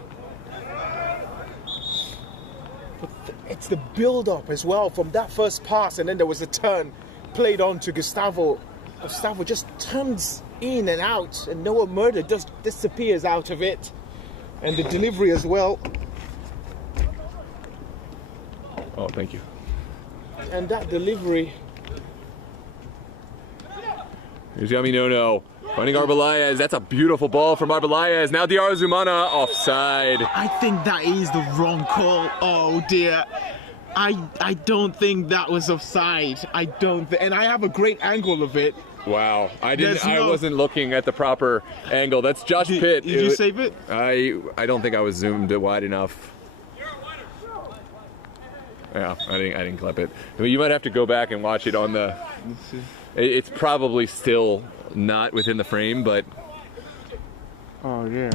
But it's the build-up as well from that first pass, and then there was a turn played on to Gustavo. Gustavo just turns in and out, and Noah Murder just disappears out of it. And the delivery as well. Oh, thank you. And that delivery. Here's Yami Nono finding Arbelayez. That's a beautiful ball from Arbelayez. Now Diarra Zumana offside. I think that is the wrong call. Oh dear. I don't think that was offside. I don't and I have a great angle of it. Wow, I wasn't looking at the proper angle. That's Josh Pitt. Did you save it? I don't think I was zoomed wide enough. Yeah, I didn't clip it. I mean, you might have to go back and watch it on the. It's probably still not within the frame, but. Oh yeah.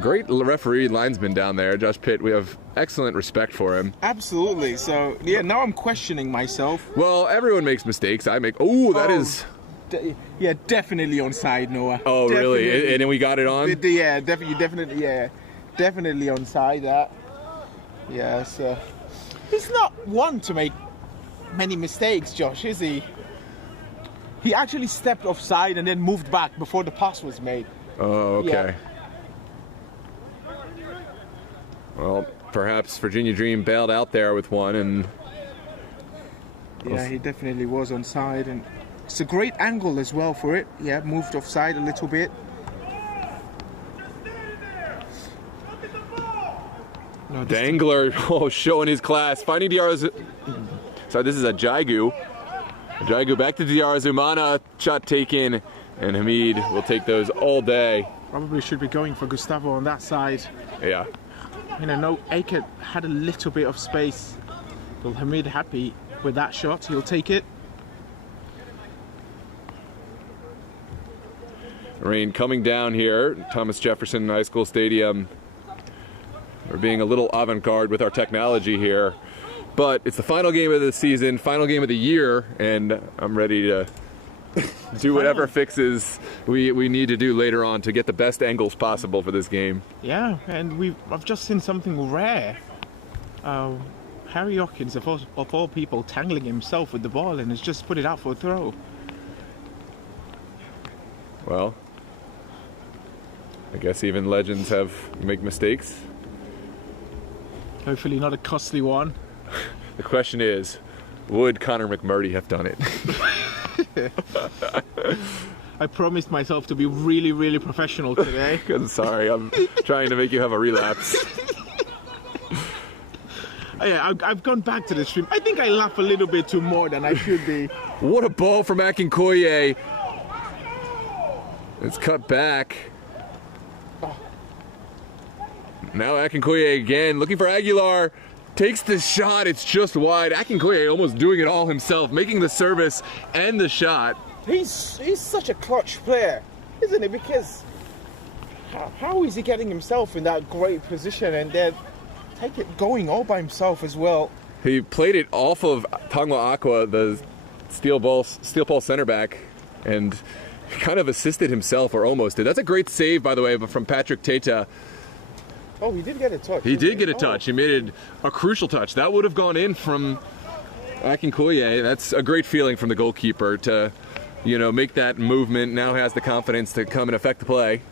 Great referee linesman down there, Josh Pitt. We have excellent respect for him. Absolutely. So yeah, now I'm questioning myself. Well, everyone makes mistakes. I make. Oh, that is. Yeah, definitely onside, Noah. Oh, definitely. Really? And then we got it on? Yeah, definitely onside that. Yeah, so he's not one to make many mistakes, Josh, is he? He actually stepped offside and then moved back before the pass was made. Oh, okay. Yeah. Well, perhaps Virginia Dream bailed out there with one, and yeah, he definitely was onside, and it's a great angle as well for it. Yeah, moved offside a little bit. Dangler, oh, showing his class. Finding Diarra. Sorry, this is a Jaigu. Jaigu back to Diarra Zumana. Shot taken. And Hamid will take those all day. Probably should be going for Gustavo on that side. Yeah. You know, no, Akert had a little bit of space. Will Hamid happy with that shot? He'll take it. Rain coming down here, Thomas Jefferson High School Stadium. We're being a little avant-garde with our technology here. But it's the final game of the season, final game of the year, and I'm ready to do whatever fixes we need to do later on to get the best angles possible for this game. Yeah, and I've just seen something rare. Harry Hawkins, of all people, tangling himself with the ball and has just put it out for a throw. Well, I guess even legends make mistakes. Hopefully not a costly one. The question is, would Connor McMurdy have done it? I promised myself to be really, really professional today. I'm sorry, I'm trying to make you have a relapse. Yeah, I've gone back to the stream. I think I laugh a little bit too more than I should be. What a ball from Akinkoye. It's cut back. Now Akinkoye again, looking for Aguilar. Takes the shot, it's just wide. Akinkoye almost doing it all himself, making the service and the shot. He's such a clutch player, isn't he? Because how is he getting himself in that great position and then take it going all by himself as well? He played it off of Tangwa Aqua, the steel pulse center back, and kind of assisted himself, or almost did. That's a great save, by the way, from Patrick Teta. Oh, he did get a touch. He did get a touch. He made it a crucial touch. That would have gone in from Akinkoye. That's a great feeling from the goalkeeper to, make that movement. Now has the confidence to come and affect the play.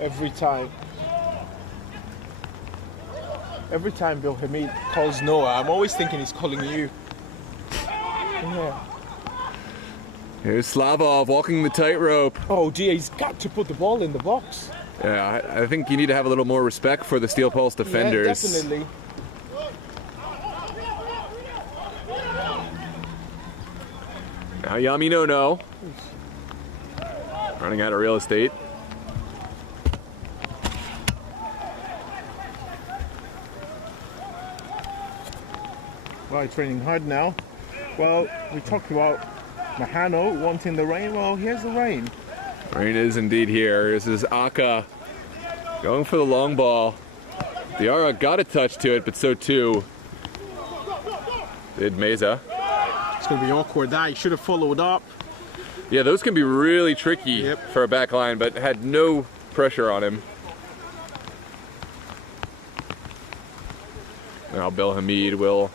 Every time Bill Hamid calls Noah, I'm always thinking he's calling you. Yeah. Here's Slavov walking the tightrope. Oh, gee, he's got to put the ball in the box. Yeah, I think you need to have a little more respect for the Steel Pulse defenders. Yeah, definitely. Now Yamino no. Running out of real estate. Well, training hard now. Well, we talked about Mahano wanting the rain. Well, here's the rain. Rain is indeed here. This is Aka going for the long ball. Diarra got a touch to it, but so too did Meza. It's going to be awkward. That he should have followed up. Yeah, those can be really tricky for a back line, but had no pressure on him. Now Bill Hamid will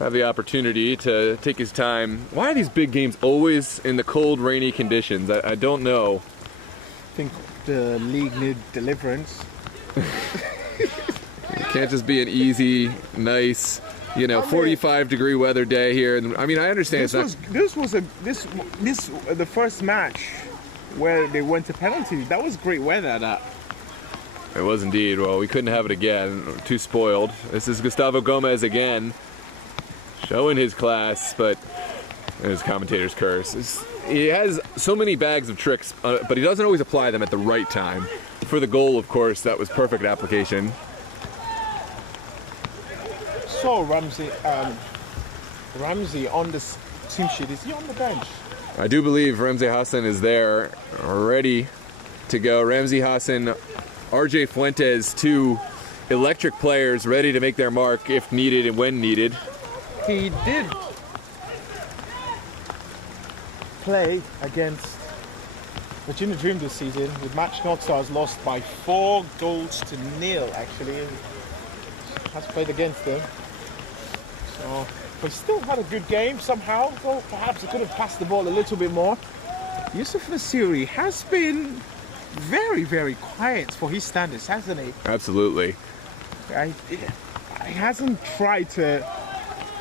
have the opportunity to take his time. Why are these big games always in the cold, rainy conditions? I don't know. I think the league need deliverance. It can't just be an easy, nice, 45-degree weather day here. I mean, I understand this was the first match where they went to penalties. That was great weather. That. It was indeed. Well, we couldn't have it again. Too spoiled. This is Gustavo Gomez again, showing his class, but his commentator's curse. He has so many bags of tricks, but he doesn't always apply them at the right time. For the goal, of course, that was perfect application. So Ramsey on the team sheet, is he on the bench? I do believe Ramsey Hassan is there, ready to go. Ramsey Hassan, RJ Fuentes, two electric players ready to make their mark if needed and when needed. He did play against Virginia Dream this season with match North Stars lost by 4-0 actually. Has played against them. So we still had a good game somehow, though perhaps he could have passed the ball a little bit more. Yusuf Nasiri has been very, very quiet for his standards, hasn't he? Absolutely. He hasn't tried to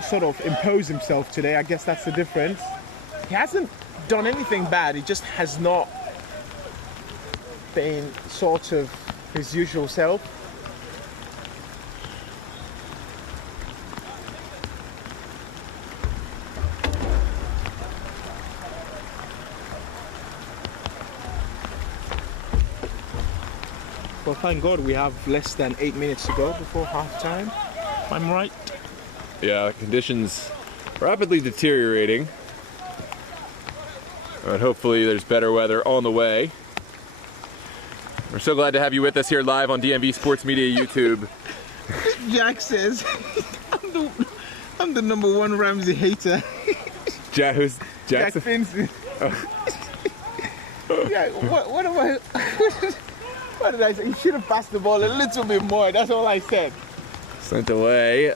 sort of impose himself today. I guess that's the difference. He hasn't done anything bad. He just has not been sort of his usual self. Well, thank God we have less than 8 minutes to go before half-time. I'm right. Yeah, conditions rapidly deteriorating. But hopefully there's better weather on the way. We're so glad to have you with us here live on DMV Sports Media YouTube. Jack says, I'm the number one Ramsey hater. Who's Jack Jackson? Finson. Yeah, what am I... What did I say? You should have passed the ball a little bit more. That's all I said. Sent away.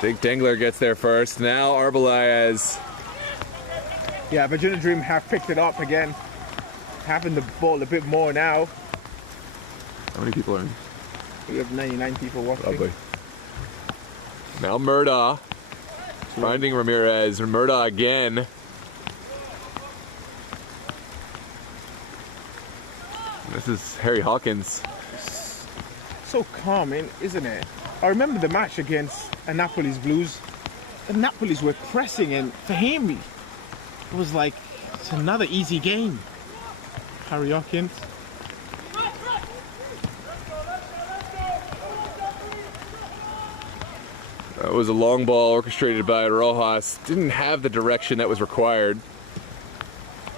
Jake Dengler gets there first. Now Arbelayez. Yeah, Virginia Dream have picked it up again. Having the ball a bit more now. How many people are in? We have 99 people watching. Lovely. Now Murdaugh. Finding Ramirez. Murdaugh again. This is Harry Hawkins. So calming, isn't it? I remember the match against Annapolis Blues. The Annapolis were pressing, and for him, it was like it's another easy game. Harry Hawkins. That was a long ball orchestrated by Rojas. Didn't have the direction that was required.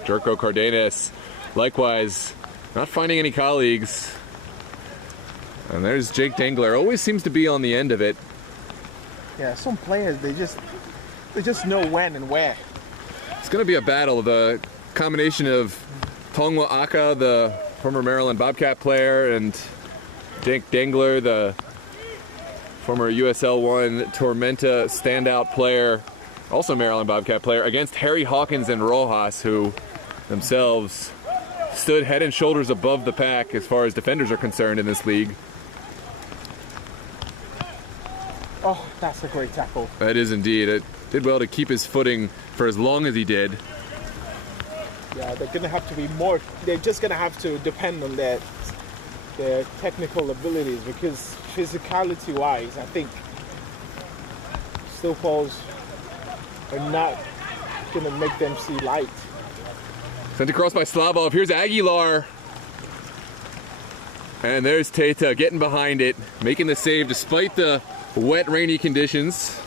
Jerko Cardenas, likewise, not finding any colleagues. And there's Jake Dengler. Always seems to be on the end of it. Yeah, some players, they just know when and where. It's going to be a battle. The combination of Tongwa Aka, the former Maryland Bobcat player, and Jake Dengler, the former USL1 Tormenta standout player, also Maryland Bobcat player, against Harry Hawkins and Rojas, who themselves stood head and shoulders above the pack as far as defenders are concerned in this league. Oh, that's a great tackle. That is indeed. It did well to keep his footing for as long as he did. Yeah, they're going to have to be more, they're just going to have to depend on their technical abilities, because physicality-wise, I think Steel Pulse are not going to make them see light. Sent across by Slavov. Here's Aguilar. And there's Teta getting behind it, making the save despite the wet, rainy conditions.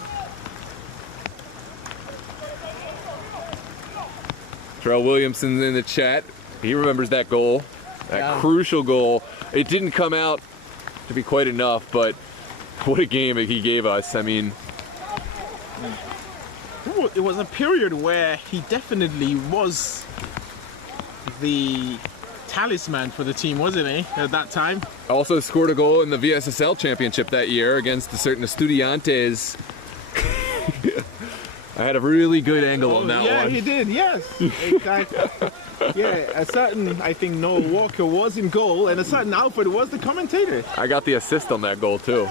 Terrell Williamson's in the chat. He remembers that goal, that crucial goal. It didn't come out to be quite enough, but what a game he gave us. I mean, it was a period where he definitely was the talisman for the team, wasn't he, at that time? also scored a goal in the VSSL Championship that year against a certain Estudiantes. I had a really good angle on that one. Yeah, he did, yes. Exactly. Yeah, a certain, I think, Noel Walker was in goal, and a certain Alfred was the commentator. I got the assist on that goal, too.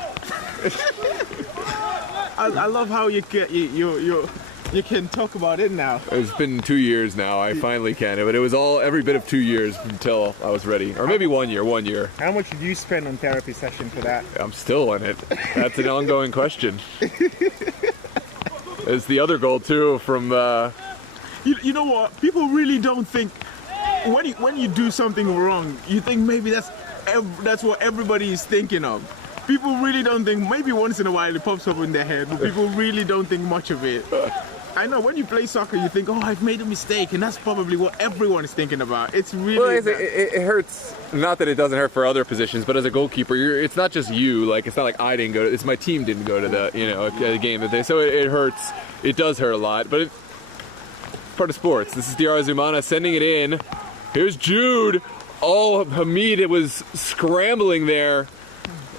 I love how you can talk about it now. It's been 2 years now. I finally can. But it was every bit of 2 years until I was ready. Or maybe 1 year. How much did you spend on therapy session for that? I'm still in it. That's an ongoing question. There's the other goal, too, from... You know what? People really don't think... When you do something wrong, you think maybe that's what everybody is thinking of. People really don't think, maybe once in a while it pops up in their head, but people really don't think much of it. I know, when you play soccer, you think, oh, I've made a mistake, and that's probably what everyone is thinking about. It's really... Well, it hurts, not that it doesn't hurt for other positions, but as a goalkeeper, it's not just you, like, it's not like I didn't go to, it's my team didn't go to the game that day, so it hurts, it does hurt a lot, but it's part of sports. This is Diarra Zumana sending it in. Here's Jude. Oh, Hamid, it was scrambling there.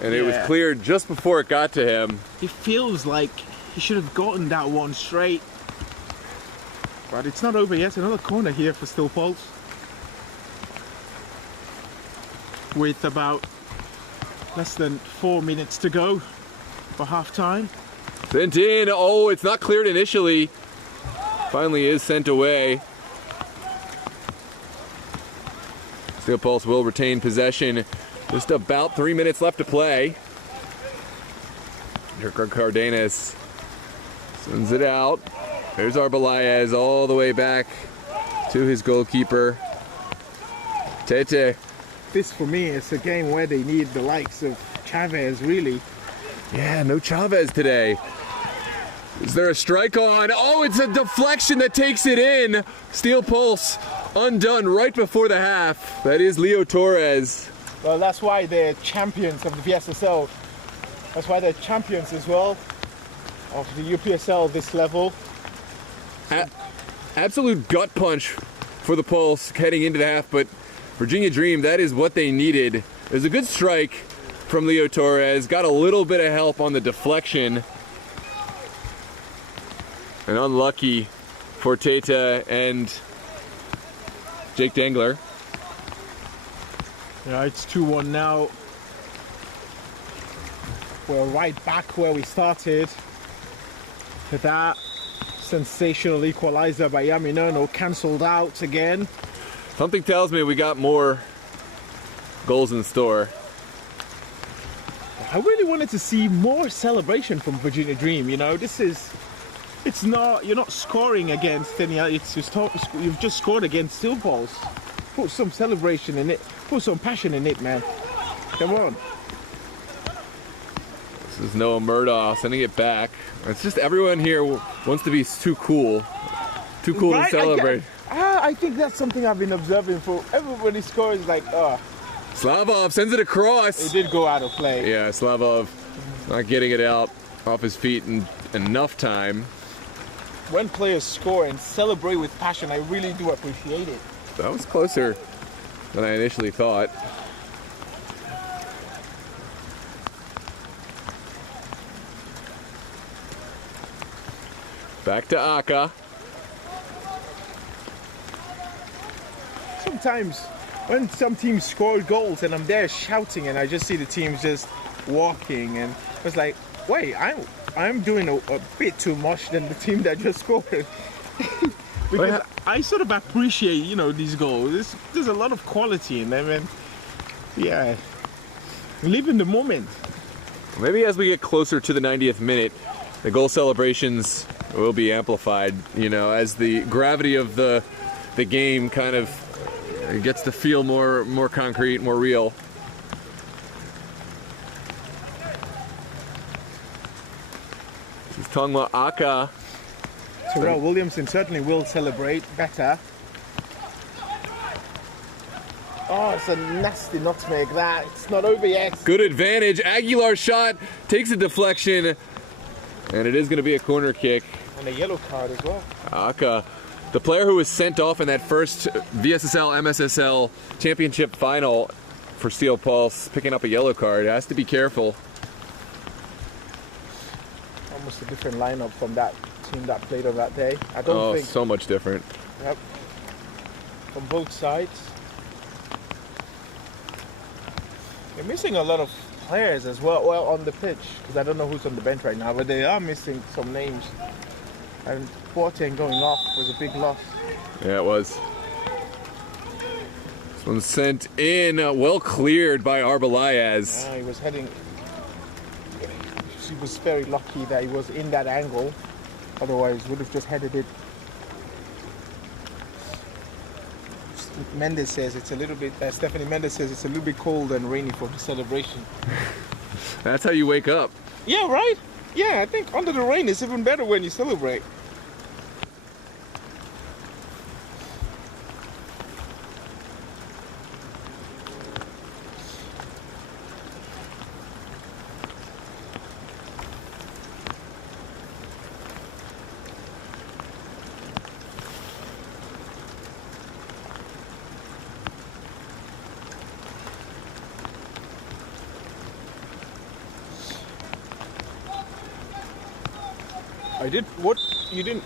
And it was cleared just before it got to him. It feels like he should have gotten that one straight. But it's not over yet. Another corner here for Steel Pulse. With about less than 4 minutes to go for half time. Sent in. Oh, it's not cleared initially. Finally is sent away. Steel Pulse will retain possession. Just about 3 minutes left to play. Jerko Cardenas sends it out. There's Arbelayez all the way back to his goalkeeper. Tete this for me is a game where they need the likes of Chavez, really. Yeah, no Chavez today. Is there a strike on? Oh, it's a deflection that takes it in. Steel Pulse undone right before the half. That is Leo Torres. Well, that's why they're champions of the VSSL. That's why they're champions as well of the UPSL this level. Absolute gut punch for the Pulse heading into the half, but Virginia Dream, that is what they needed. It was a good strike from Leo Torres. Got a little bit of help on the deflection. And unlucky for Teta and Jake Dangler. Yeah, it's 2-1 now. We're right back where we started. To that sensational equalizer by Yaminono cancelled out again. Something tells me we got more goals in store. I really wanted to see more celebration from Virginia Dream. You know, it's not, you're not scoring against any other, it's just, you've just scored against Steel Pulse. Put some celebration in it, put some passion in it, man. Come on. This is Noah Murdaugh sending it back. It's just everyone here wants to be too cool. Too cool to celebrate. I think that's something I've been observing for everybody scores like, Slavov sends it across. It did go out of play. Yeah, Slavov not getting it out off his feet in enough time. When players score and celebrate with passion, I really do appreciate it. That was closer than I initially thought. Back to Aka. Sometimes when some teams score goals and I'm there shouting and I just see the teams just walking and it's like, wait, I'm doing a bit too much than the team that just scored. Because I sort of appreciate, you know, these goals. There's a lot of quality in them, and yeah, live in the moment. Maybe as we get closer to the 90th minute, the goal celebrations will be amplified, you know, as the gravity of the game kind of gets to feel more concrete, more real. This is Tongma Aka. Terrell Williamson certainly will celebrate better. Oh, it's a nasty nutmeg that. It's not over yet. Good advantage. Aguilar's shot takes a deflection, and it is going to be a corner kick. And a yellow card as well. Aka, the player who was sent off in that first VSSL MSSL Championship Final for Steel Pulse, picking up a yellow card. Has to be careful. Almost a different lineup from that team that played on that day. I don't think. So much different. Yep. From both sides. They're missing a lot of players as well. Well, on the pitch, because I don't know who's on the bench right now, but they are missing some names. And Boateng going off was a big loss. Yeah, it was. This one's sent in, well cleared by Arbelayez. He was heading. He was very lucky that he was in that angle. Otherwise, would have just headed it. Mendes says it's a little bit. Stephanie Mendes says it's a little bit cold and rainy for the celebration. That's how you wake up. Yeah, right? Yeah, I think under the rain is even better when you celebrate.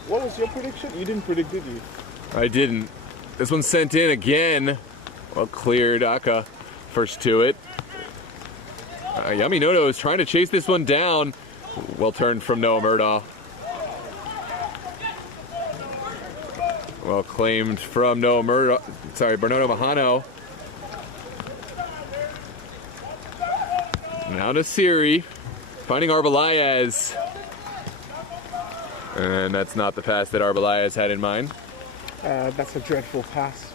What was your prediction? You didn't predict, did you? I didn't. This one's sent in again. Well cleared. Aka first to it. Yaminono is trying to chase this one down. Well turned from Noah Murdaugh. Well claimed from Noah Murdaugh. Sorry, Bernardo Mahano. Now to Siri. Finding Arbelayez. And that's not the pass that Arbelayez had in mind. That's a dreadful pass.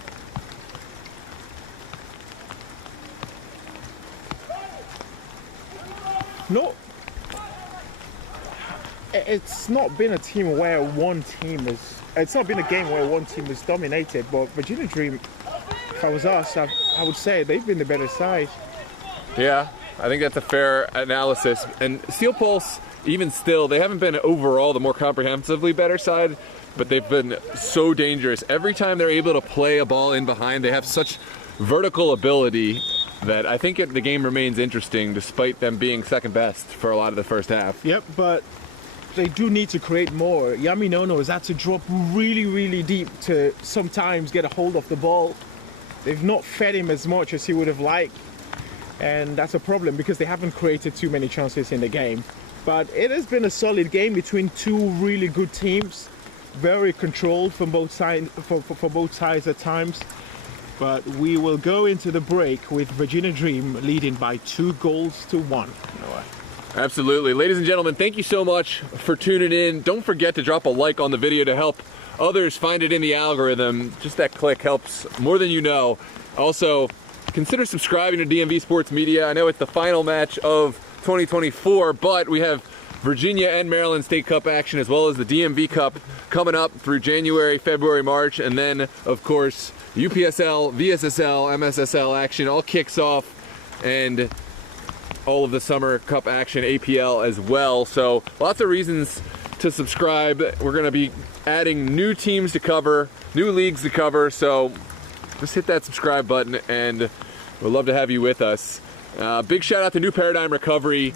no, it's not been a team where it's not been a game where one team has dominated, but Virginia Dream, if I was us, I would say they've been the better side. Yeah, I think that's a fair analysis. And Steel Pulse, even still, they haven't been overall the more comprehensively better side, but they've been so dangerous. Every time they're able to play a ball in behind, they have such vertical ability that I think the game remains interesting despite them being second best for a lot of the first half. Yep, but they do need to create more. Yami Nono has had to drop really, really deep to sometimes get a hold of the ball. They've not fed him as much as he would have liked, and that's a problem because they haven't created too many chances in the game. But it has been a solid game between two really good teams, very controlled from both sides, for both sides at times. But we will go into the break with Virginia Dream leading by 2-1. Absolutely. Ladies and gentlemen, thank you so much for tuning in. Don't forget to drop a like on the video to help others find it in the algorithm. Just that click helps more than you know. Also, consider subscribing to DMV Sports Media. I know it's the final match of 2024, but we have Virginia and Maryland State Cup action as well as the DMV Cup coming up through January, February, March, and then, of course, UPSL, VSSL, MSSL action all kicks off, and all of the Summer Cup action, APL as well. So lots of reasons to subscribe. We're going to be adding new teams to cover, new leagues to cover, so just hit that subscribe button and we'd love to have you with us. Big shout out to NewParadigmRecovery,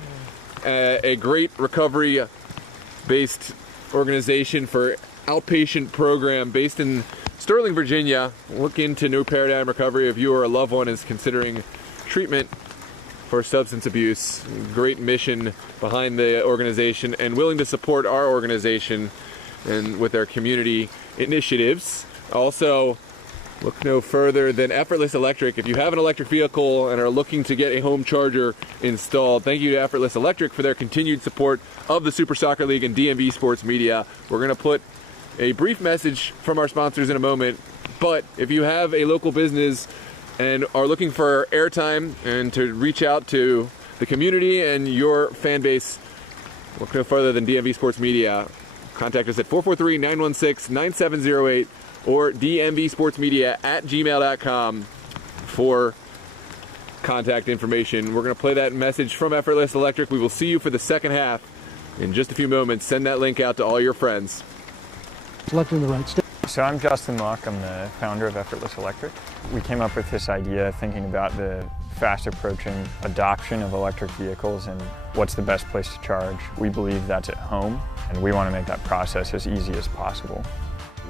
a great recovery-based organization for outpatient program based in Sterling, Virginia. Look into NewParadigmRecovery if you or a loved one is considering treatment for substance abuse. Great mission behind the organization and willing to support our organization and with their community initiatives. Also, look no further than Effortless Electric. If you have an electric vehicle and are looking to get a home charger installed, thank you to Effortless Electric for their continued support of the Super Soccer League and DMV Sports Media. We're going to put a brief message from our sponsors in a moment, but if you have a local business and are looking for airtime and to reach out to the community and your fan base, look no further than DMV Sports Media. Contact us at 443-916-9708 or dmvsportsmedia@gmail.com for contact information. We're going to play that message from Effortless Electric. We will see you for the second half in just a few moments. Send that link out to all your friends. Selecting the right state. So I'm Justin Mock, I'm the founder of Effortless Electric. We came up with this idea thinking about the fast approaching adoption of electric vehicles and what's the best place to charge. We believe that's at home, and we want to make that process as easy as possible.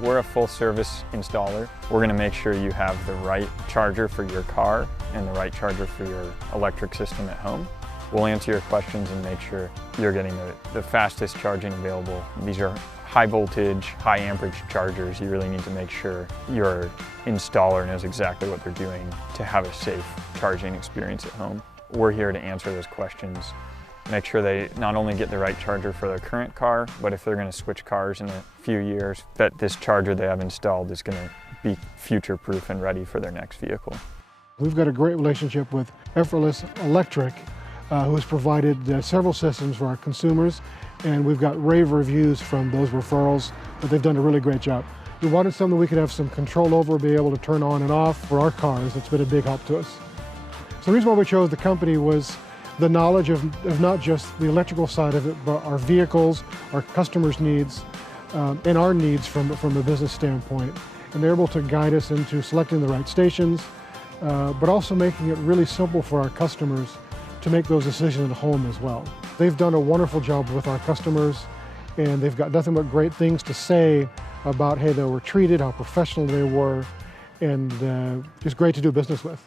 We're a full service installer. We're going to make sure you have the right charger for your car and the right charger for your electric system at home. We'll answer your questions and make sure you're getting the fastest charging available. These are high voltage, high amperage chargers. You really need to make sure your installer knows exactly what they're doing to have a safe charging experience at home. We're here to answer those questions, make sure they not only get the right charger for their current car, but if they're going to switch cars in a few years, that this charger they have installed is going to be future-proof and ready for their next vehicle. We've got a great relationship with Effortless Electric, who has provided several systems for our consumers, and we've got rave reviews from those referrals that they've done a really great job. We wanted something we could have some control over, be able to turn on and off for our cars. It's been a big help to us. So the reason why we chose the company was the knowledge of not just the electrical side of it, but our vehicles, our customers' needs, and our needs from a business standpoint. And they're able to guide us into selecting the right stations, but also making it really simple for our customers to make those decisions at home as well. They've done a wonderful job with our customers, and they've got nothing but great things to say about how they were treated, how professional they were, and just great to do business with.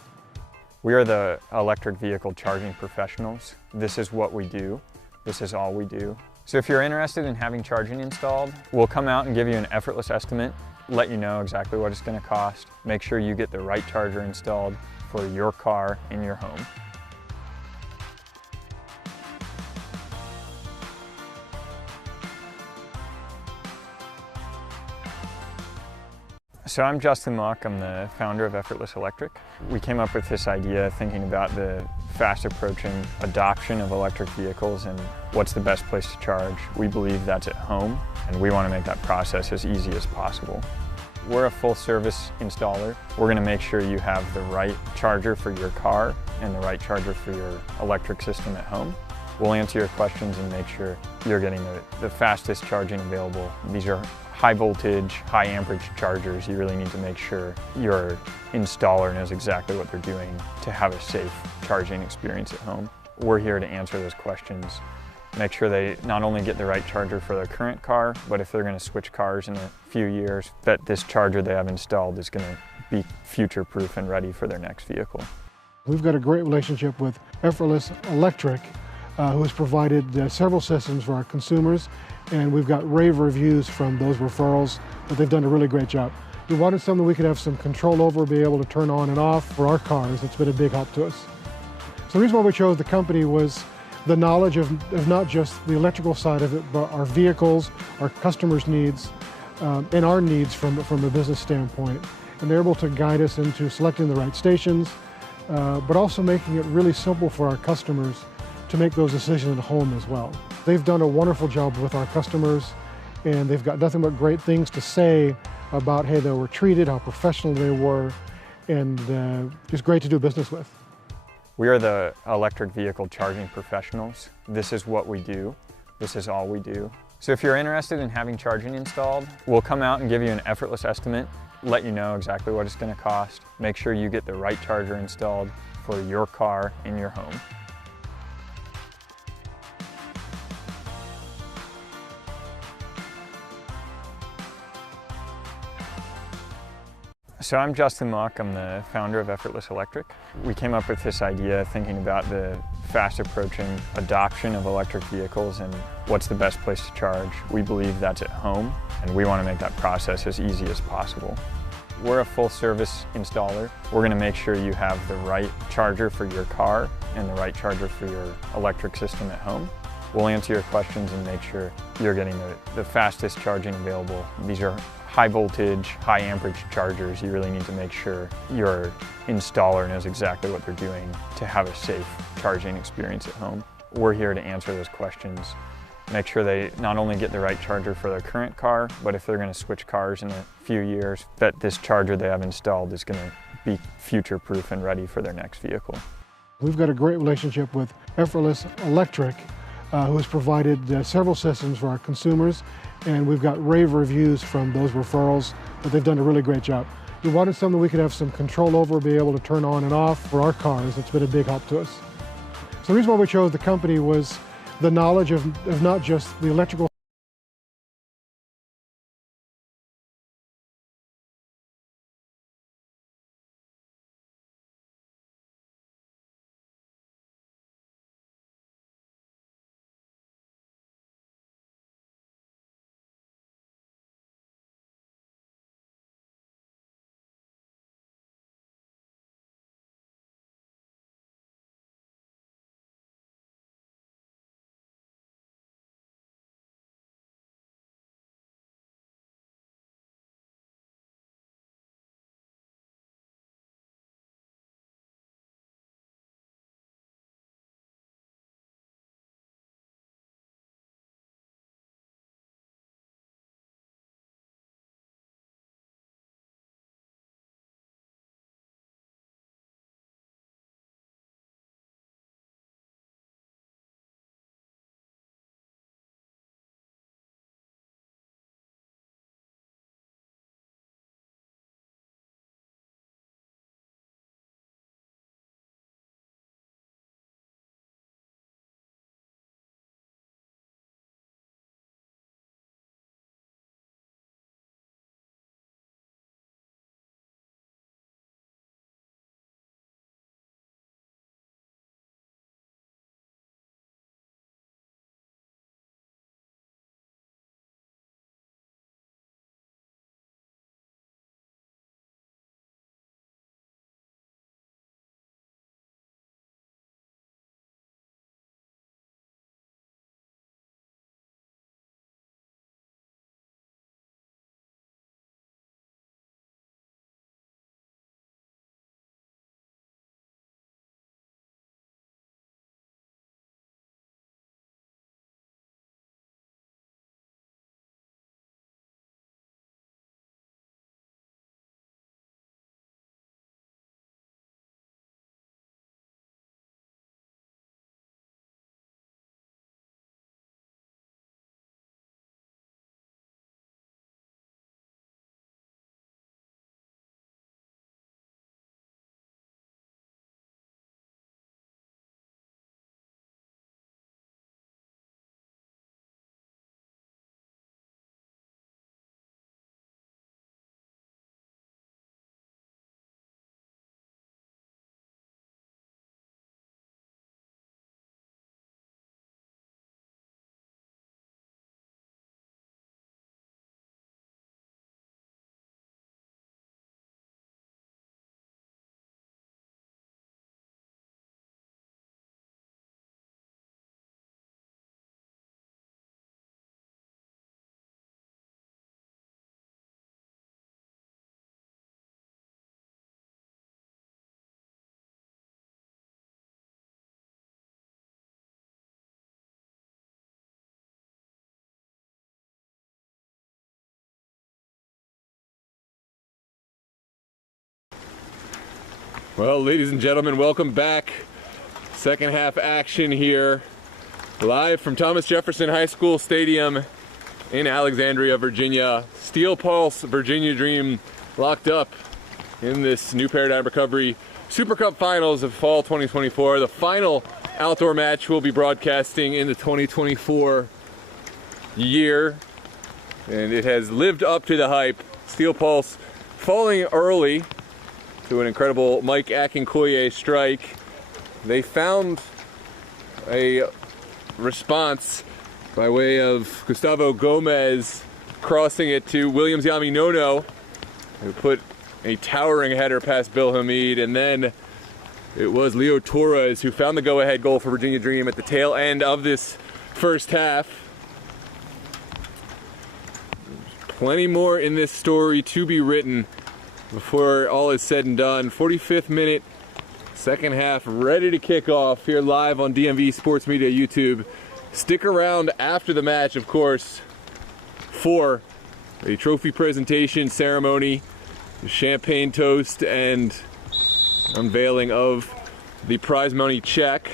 We are the electric vehicle charging professionals. This is what we do. This is all we do. So if you're interested in having charging installed, we'll come out and give you an effortless estimate, let you know exactly what it's going to cost, make sure you get the right charger installed for your car in your home. So I'm Justin Mock, I'm the founder of Effortless Electric. We came up with this idea thinking about the fast approaching adoption of electric vehicles and what's the best place to charge, we believe that's at home, and we want to make that process as easy as possible. We're a full-service installer. We're going to make sure you have the right charger for your car and the right charger for your electric system at home. We'll answer your questions and make sure you're getting the fastest charging available. These are high voltage, high amperage chargers. You really need to make sure your installer knows exactly what they're doing to have a safe charging experience at home. We're here to answer those questions. Make sure they not only get the right charger for their current car, but if they're going to switch cars in a few years, that this charger they have installed is going to be future-proof and ready for their next vehicle. We've got a great relationship with Effortless Electric, who has provided several systems for our consumers, and we've got rave reviews from those referrals that they've done a really great job. We wanted something we could have some control over, be able to turn on and off for our cars. It's been a big help to us. So the reason why we chose the company was the knowledge of not just the electrical side of it, but our vehicles, our customers' needs, and our needs from a business standpoint. And they're able to guide us into selecting the right stations, but also making it really simple for our customers to make those decisions at home as well. They've done a wonderful job with our customers, and they've got nothing but great things to say about how they were treated, how professional they were, and just great to do business with. We are the electric vehicle charging professionals. This is what we do. This is all we do. So if you're interested in having charging installed, we'll come out and give you an effortless estimate, let you know exactly what it's going to cost, make sure you get the right charger installed for your car in your home. So I'm Justin Mock, I'm the founder of Effortless Electric. We came up with this idea thinking about the fast approaching adoption of electric vehicles and what's the best place to charge. We believe that's at home, and we want to make that process as easy as possible. We're a full service installer. We're going to make sure you have the right charger for your car and the right charger for your electric system at home. We'll answer your questions and make sure you're getting the fastest charging available. These are high voltage, high amperage chargers. You really need to make sure your installer knows exactly what they're doing to have a safe charging experience at home. We're here to answer those questions. Make sure they not only get the right charger for their current car, but if they're going to switch cars in a few years, that this charger they have installed is going to be future-proof and ready for their next vehicle. We've got a great relationship with Effortless Electric, who has provided several systems for our consumers, and we've got rave reviews from those referrals that they've done a really great job. We wanted something we could have some control over, be able to turn on and off for our cars. It's been a big help to us. So the reason why we chose the company was the knowledge of not just the electrical Well, ladies and gentlemen, welcome back. Second half action here, live from Thomas Jefferson High School Stadium in Alexandria, Virginia. Steel Pulse, Virginia Dream locked up in this New Paradigm Recovery SuperCup Finals of Fall 2024. The final outdoor match will be broadcasting in the 2024 year, and it has lived up to the hype. Steel Pulse falling early to an incredible Mike Akinkoye strike. They found a response by way of Gustavo Gomez crossing it to Williams Yami Nono, who put a towering header past Bill Hamid, and then it was Leo Torres who found the go-ahead goal for Virginia Dream at the tail end of this first half. Plenty more in this story to be written before all is said and done. 45th minute, second half, ready to kick off here live on DMV Sports Media YouTube. Stick around after the match, of course, for a trophy presentation ceremony, champagne toast, and unveiling of the prize money check.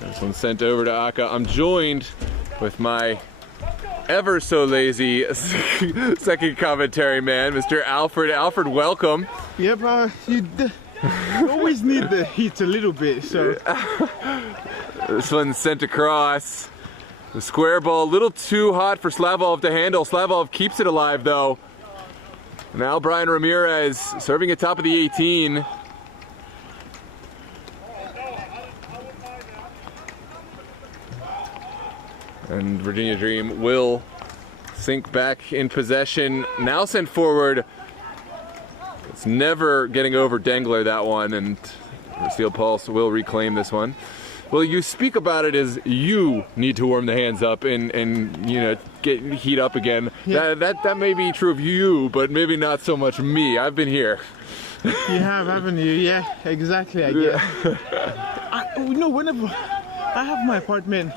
This one's sent over to Aka. I'm joined with my ever so lazy second commentary man, Mr. Alfred. Alfred, welcome. Yep, you always need the heat a little bit, so. This one's sent across. The square ball, a little too hot for Slavov to handle. Slavov keeps it alive, though. Now Brian Ramirez serving at top of the 18. And Virginia Dream will sink back in possession. Now sent forward. It's never getting over Dengler, that one, and Steel Pulse will reclaim this one. Well, you speak about it as you need to warm the hands up and you know, get heat up again. Yeah. That may be true of you, but maybe not so much me. I've been here. You have, haven't you? Yeah, exactly. I get. Whenever I have my apartment.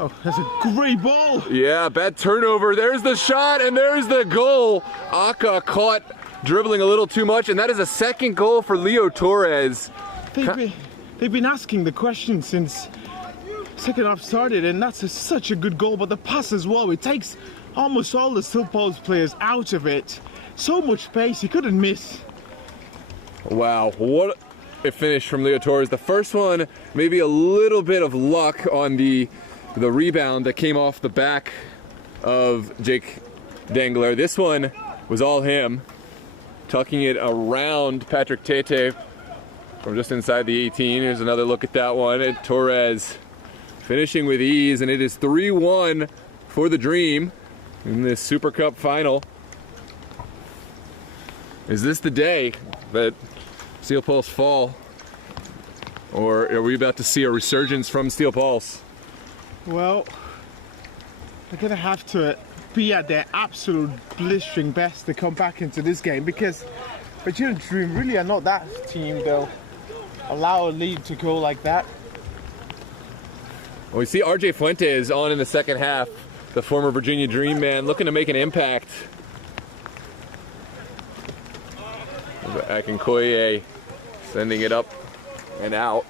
Oh, that's a great ball. Yeah, bad turnover. There's the shot, and there's the goal. Aka caught dribbling a little too much, and that is a second goal for Leo Torres. They've been asking the question since second half started, and that's such a good goal. But the pass as well, it takes almost all the Steel Pulse players out of it. So much pace, he couldn't miss. Wow, what a finish from Leo Torres. The first one, maybe a little bit of luck on the rebound that came off the back of Jake Dengler. This one was all him, tucking it around Patrick Tete from just inside the 18. Here's another look at that one. And Torres finishing with ease, and it is 3-1 for the Dream in this Super Cup final. Is this the day that Steel Pulse fall, or are we about to see a resurgence from Steel Pulse? Well, they're going to have to be at their absolute blistering best to come back into this game, because Virginia Dream really are not that team they'll allow a lead to go like that. Well, we see RJ Fuentes on in the second half, the former Virginia Dream man, looking to make an impact. Akinkoye sending it up and out.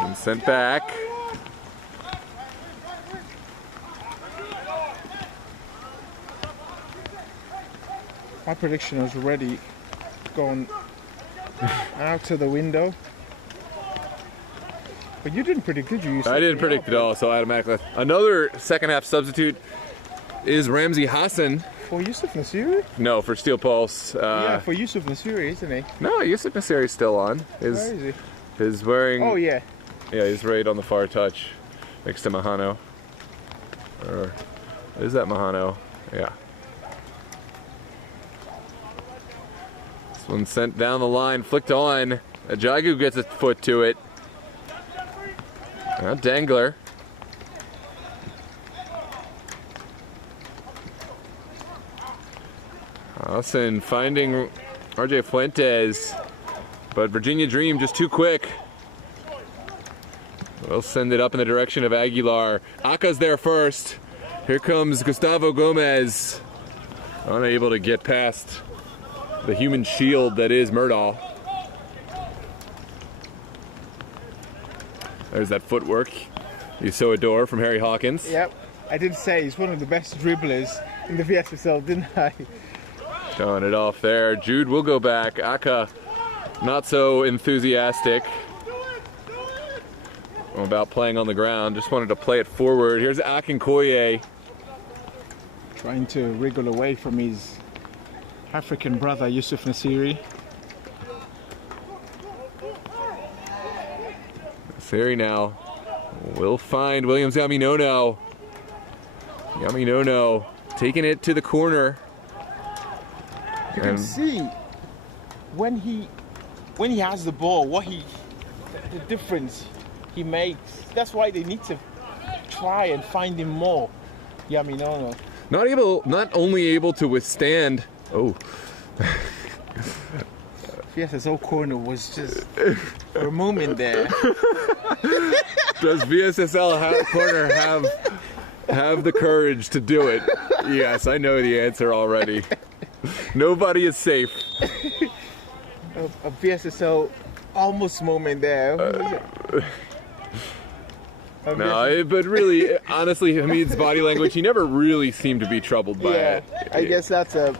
And sent back. My prediction was already gone out to the window. But you didn't predict, did you? I didn't predict it all, so automatically. Another second half substitute is Ramzi Hassan. For Yusuf Nasiri? No, for Steel Pulse. Yeah, for Yusuf Nasiri, isn't he? No, Yusuf Nasiri is still on. Where is he? He's wearing... Oh, yeah. Yeah, he's right on the far touch, next to Mahano. Or is that Mahano? Yeah. This one sent down the line, flicked on. Ajagu gets a foot to it. Now Dengler. Hassan finding RJ Fuentes, but Virginia Dream just too quick. We'll send it up in the direction of Aguilar. Aka's there first. Here comes Gustavo Gomez. Unable to get past the human shield that is Murdaugh. There's that footwork you so adore from Harry Hawkins. Yep. I did say he's one of the best dribblers in the VSSL, didn't I? Showing it off there. Jude will go back. Aka not so enthusiastic about playing on the ground. Just wanted to play it forward. Here's Akinkoye. Trying to wriggle away from his African brother, Yusuf Nasiri. Nasiri now will find Williams Yaminono. Yaminono taking it to the corner. You can see when he has the ball, the difference he makes. That's why they need to try and find him more. Yaminono. Not only able to withstand. Oh. VSSL corner was just for a moment there. Does VSSL corner have the courage to do it? Yes, I know the answer already. Nobody is safe. A VSSL almost moment there. No, but really, honestly, Hamid's body language, he never really seemed to be troubled by it. I guess that's when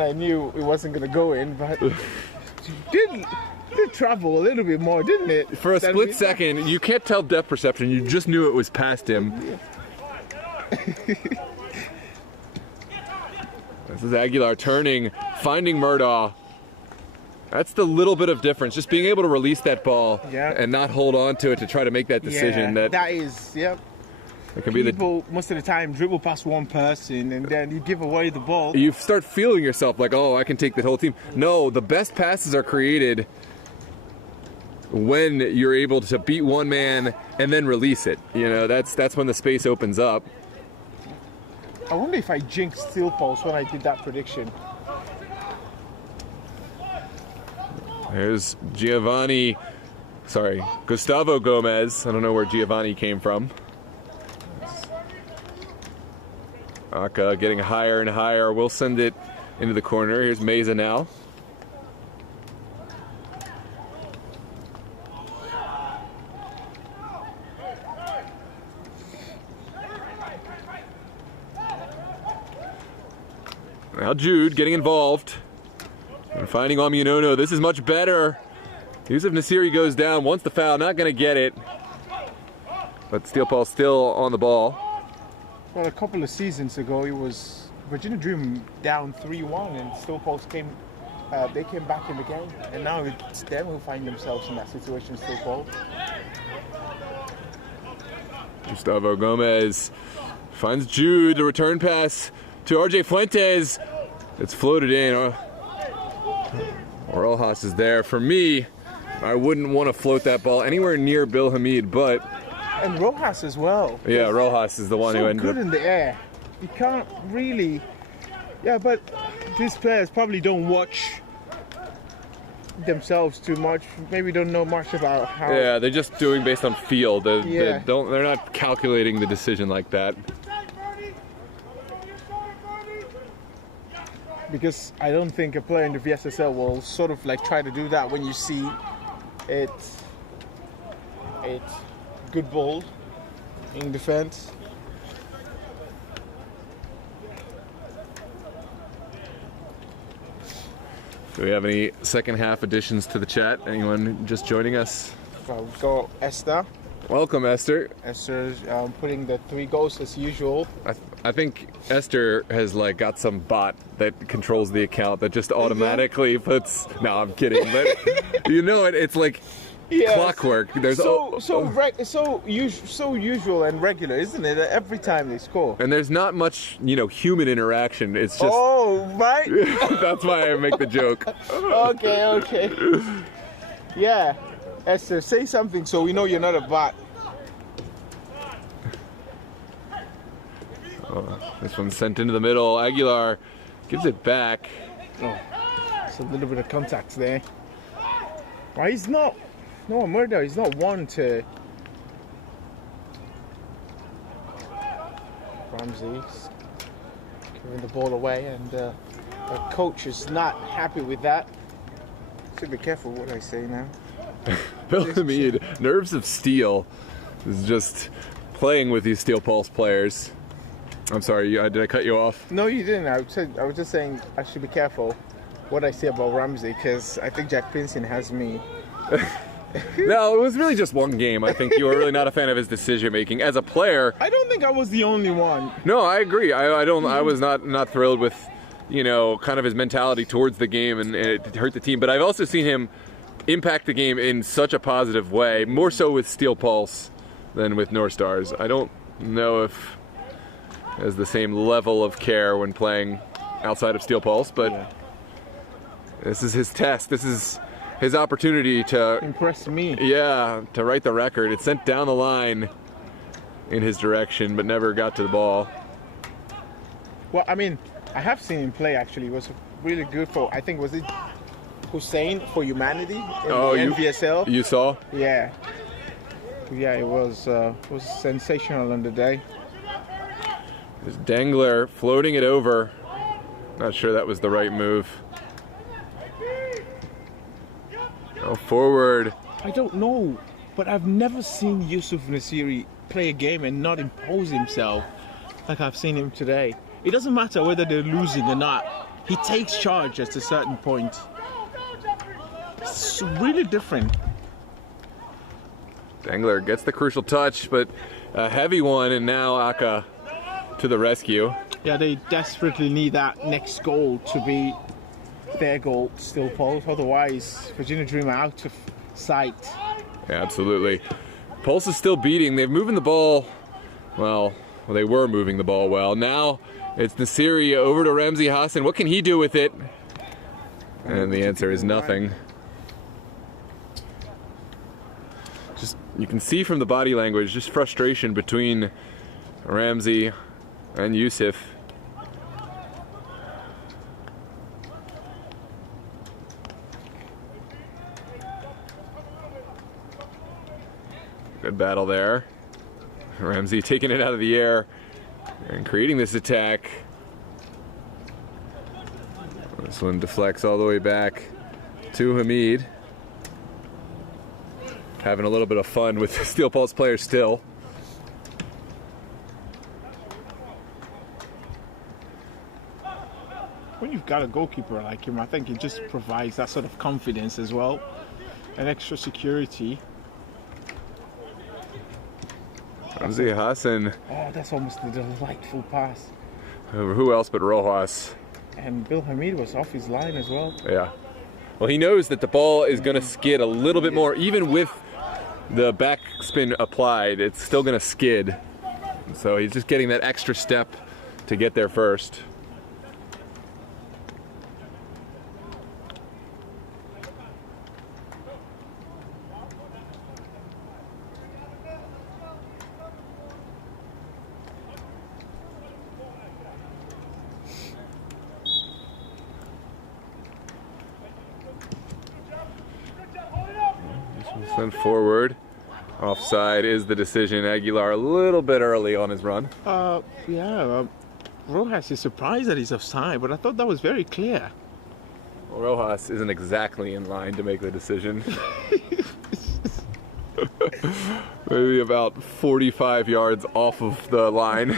I knew it wasn't going to go in, but it did travel a little bit more, didn't it? For a split second, you can't tell depth perception, you just knew it was past him. Yeah. This is Aguilar turning, finding Murdaugh. That's the little bit of difference, just being able to release that ball and not hold on to it to try to make that decision. Yeah, that is, yep. It can People, most of the time, dribble past one person and then you give away the ball. You start feeling yourself like, oh, I can take the whole team. No, the best passes are created when you're able to beat one man and then release it. You know, that's when the space opens up. I wonder if I jinxed Steel Pulse when I did that prediction. There's Gustavo Gomez. I don't know where Giovanni came from. Aka getting higher and higher. We'll send it into the corner. Here's Meza now. Now Jude getting involved. And finding Yaminono. This is much better. Yusuf Nasiri goes down, wants the foul, not going to get it. But Steel Pulse still on the ball. Well, a couple of seasons ago, it was Virginia Dream down 3-1 and Steel Pulse came back in the game. And now it's them who find themselves in that situation, Steel Pulse. Gustavo Gomez finds Jude, the return pass to RJ Fuentes. It's floated in. Rojas is there. For me, I wouldn't want to float that ball anywhere near Bill Hamid, but... And Rojas as well. Yeah, Rojas is the one who ended up... So good in the air. You can't really... Yeah, but these players probably don't watch themselves too much. Maybe don't know much about how... Yeah, they're just doing based on feel. They're not calculating the decision like that. Because I don't think a player in the VSSL will sort of like try to do that when you see it's good ball in defense. Do we have any second half additions to the chat? Anyone just joining us? Well, we've got Esther. Welcome, Esther. Esther's putting the 3 goals as usual. I think Esther has got some bot that controls the account that just automatically puts. No, I'm kidding, but you know it. It's like clockwork. There's so usual and regular, isn't it? Every time they score. And there's not much human interaction. It's just. Oh right. That's why I make the joke. Okay. Yeah. Esther, say something so we know you're not a bot. Oh, this one's sent into the middle. Aguilar gives it back. Oh, it's a little bit of contact there. Why he's not Noah Murder is not one to... Ramsey's giving the ball away, and the coach is not happy with that. So be careful what I say now. Bill Hamid, nerves of steel, is just playing with these Steel Pulse players. I'm sorry, did I cut you off? No, you didn't. I was just saying I should be careful what I say about Ramsey, because I think Jack Pinson has me. No, it was really just one game. I think you were really not a fan of his decision making as a player. I don't think I was the only one. No, I agree. I was not thrilled with, you know, kind of his mentality towards the game, and it hurt the team. But I've also seen him impact the game in such a positive way, more so with Steel Pulse than with North Stars. I don't know if he has the same level of care when playing outside of Steel Pulse, but this is his test. This is his opportunity to impress me. Yeah, to write the record. It's sent down the line in his direction, but never got to the ball. Well, I mean, I have seen him play actually. It was really good for, I think, was it Hussein for Humanity in the NVSL? You saw? Yeah. Yeah, it was sensational on the day. There's Dengler floating it over. Not sure that was the right move. Oh, forward. I don't know, but I've never seen Yusuf Nasiri play a game and not impose himself like I've seen him today. It doesn't matter whether they're losing or not. He takes charge at a certain point. It's really different. Dengler gets the crucial touch, but a heavy one, and now Aka to the rescue. Yeah, they desperately need that next goal to be their goal, Steel Pulse. Otherwise, Virginia Dream are out of sight. Yeah, absolutely. Pulse is still beating. They're moving the ball. Well, they were moving the ball well. Now it's Nasiri over to Ramsey Hassan. What can he do with it? And the answer is nothing. Just, you can see from the body language, just frustration between Ramsey and Yusuf. Good battle there. Ramsey taking it out of the air and creating this attack. This one deflects all the way back to Hamid. Having a little bit of fun with the Steel Pulse players still. When you've got a goalkeeper like him, I think it just provides that sort of confidence as well, and extra security. Ramsey Hassan. Oh, that's almost a delightful pass. Who else but Rojas? And Bill Hamid was off his line as well. Yeah. Well, he knows that the ball is going to skid a little bit more. Even with the backspin applied, it's still going to skid. So he's just getting that extra step to get there first. Sent forward. Offside is the decision. Aguilar a little bit early on his run. Rojas is surprised that he's offside, but I thought that was very clear. Well, Rojas isn't exactly in line to make the decision. Maybe about 45 yards off of the line.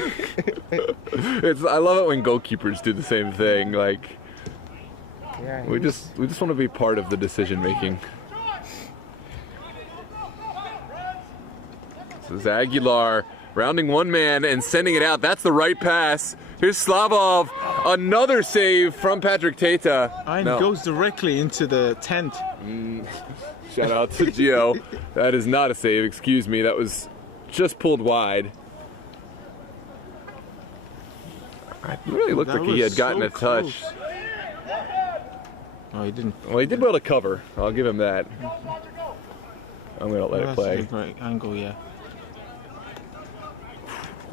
I love it when goalkeepers do the same thing. Like, Yeah, we just want to be part of the decision making. This is Aguilar rounding one man and sending it out. That's the right pass. Here's Slavov. Another save from Patrick Tata. and goes directly into the tent. Shout out to Gio. That is not a save, excuse me. That was just pulled wide. It really looked like he had gotten a touch. Oh, he didn't. Well, he did well to cover. I'll give him that. I'm going to let it play. That's a great angle, yeah.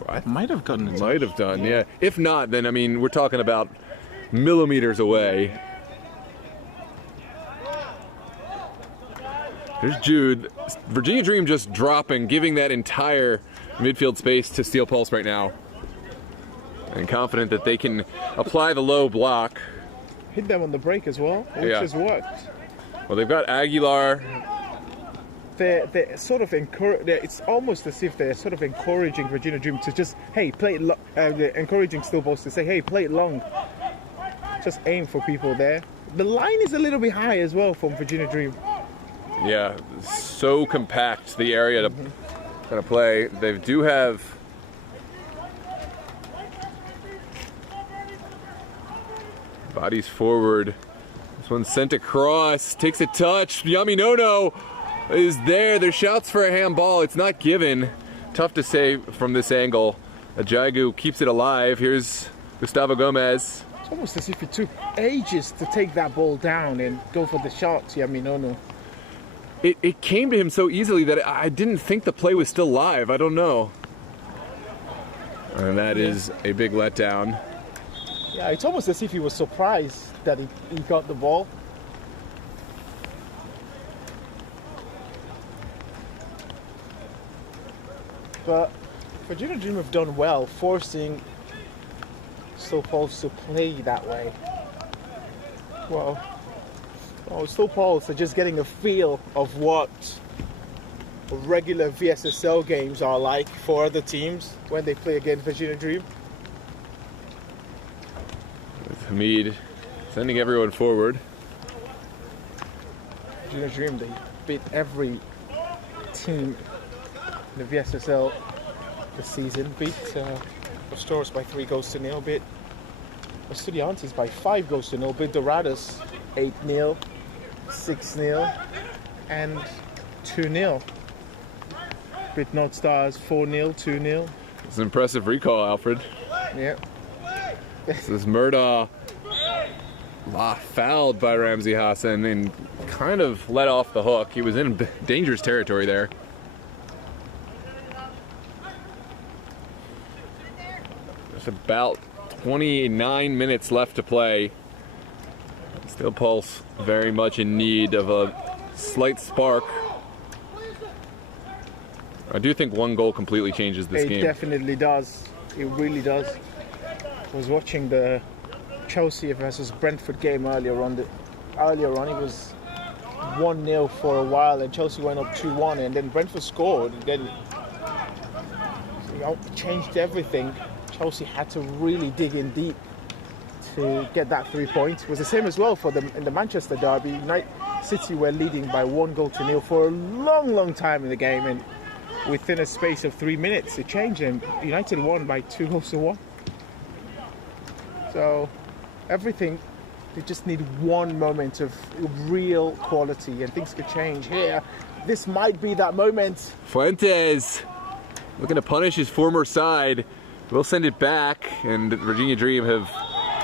I Might have gotten it. might have done, yeah. If not, then, I mean, we're talking about millimeters away. There's Jude. Virginia Dream just dropping, giving that entire midfield space to Steel Pulse right now. And confident that they can apply the low block. Hit them on the break as well, which has worked. Well, they've got Aguilar. They're sort of it's almost as if they're sort of encouraging Virginia Dream to just, hey, play it they're encouraging Steel Pulse to say, hey, play it long. Just aim for people there. The line is a little bit high as well from Virginia Dream. Yeah, so compact, the area to kind of play. They do have bodies forward. This one's sent across, takes a touch. Yaminono is there. There's shouts for a handball. It's not given. Tough to say from this angle. Ajagu keeps it alive. Here's Gustavo Gomez. It's almost as if it took ages to take that ball down and go for the shot, Yaminono. It came to him so easily that I didn't think the play was still live. I don't know. And that is a big letdown. Yeah, it's almost as if he was surprised that he got the ball. But Virginia Dream have done well, forcing Steel Pulse to play that way. Well, Steel Pulse are just getting a feel of what regular VSSL games are like for other teams when they play against Virginia Dream. With Hamid sending everyone forward. Virginia Dream, they beat every team in the VSSL this season. Beat Astores by 3-0, beat Estudiantes by 5-0, beat Dorados 8-0, 6-0, and 2-0. Beat North Stars 4-0, 2-0. It's an impressive recall, Alfred. Yeah. This is Murdaugh fouled by Ramsey Hassan and kind of let off the hook. He was in dangerous territory there. There's about 29 minutes left to play. Steel Pulse very much in need of a slight spark. I do think one goal completely changes this game. It definitely does. It really does. I was watching the Chelsea versus Brentford game earlier on. It was 1-0 for a while, and Chelsea went up 2-1, and then Brentford scored. And then it changed everything. Chelsea had to really dig in deep to get that 3 points. It was the same as well for them in the Manchester derby. United City were leading by 1-0 for a long time in the game, and within a space of 3 minutes it changed, and United won by 2-1. So everything, they just need one moment of real quality and things could change here. This might be that moment. Fuentes looking to punish his former side. We'll send it back, and Virginia Dream have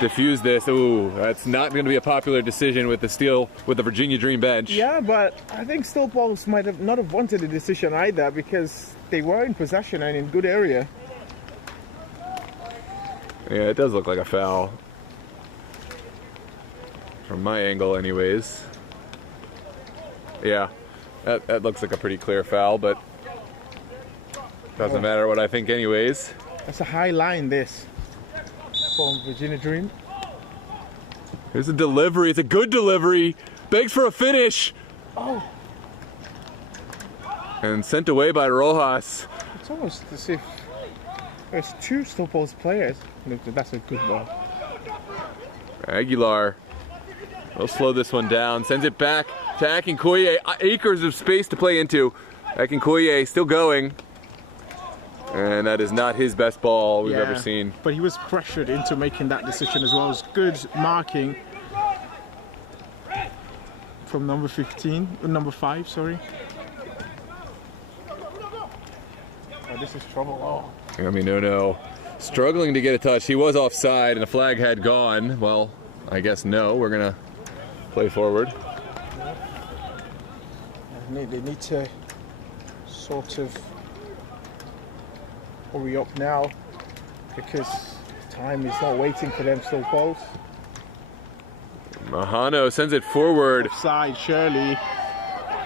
diffused this. Ooh, that's not going to be a popular decision with the Virginia Dream bench. Yeah, but I think Steel Pulse might have not have wanted a decision either, because they were in possession and in good area. Yeah, it does look like a foul. From my angle anyways. Yeah, that looks like a pretty clear foul, but doesn't matter what I think anyways. That's a high line, this, from Virginia Dream. Here's a delivery. It's a good delivery. Begs for a finish. Oh. And sent away by Rojas. It's almost as if there's two Steel Pulse players. That's a good ball. Aguilar will slow this one down. Sends it back to Akinkoye. Acres of space to play into. Akinkoye still going. And that is not his best ball we've ever seen. But he was pressured into making that decision as well. It was good marking from number 5, sorry. Oh, this is trouble. I mean, no. Struggling to get a touch. He was offside and the flag had gone. Well, I guess no. We're going to play forward. They need to sort of hurry up now, because time is not waiting for them. Steel Pulse. Mahano sends it forward. Offside, surely.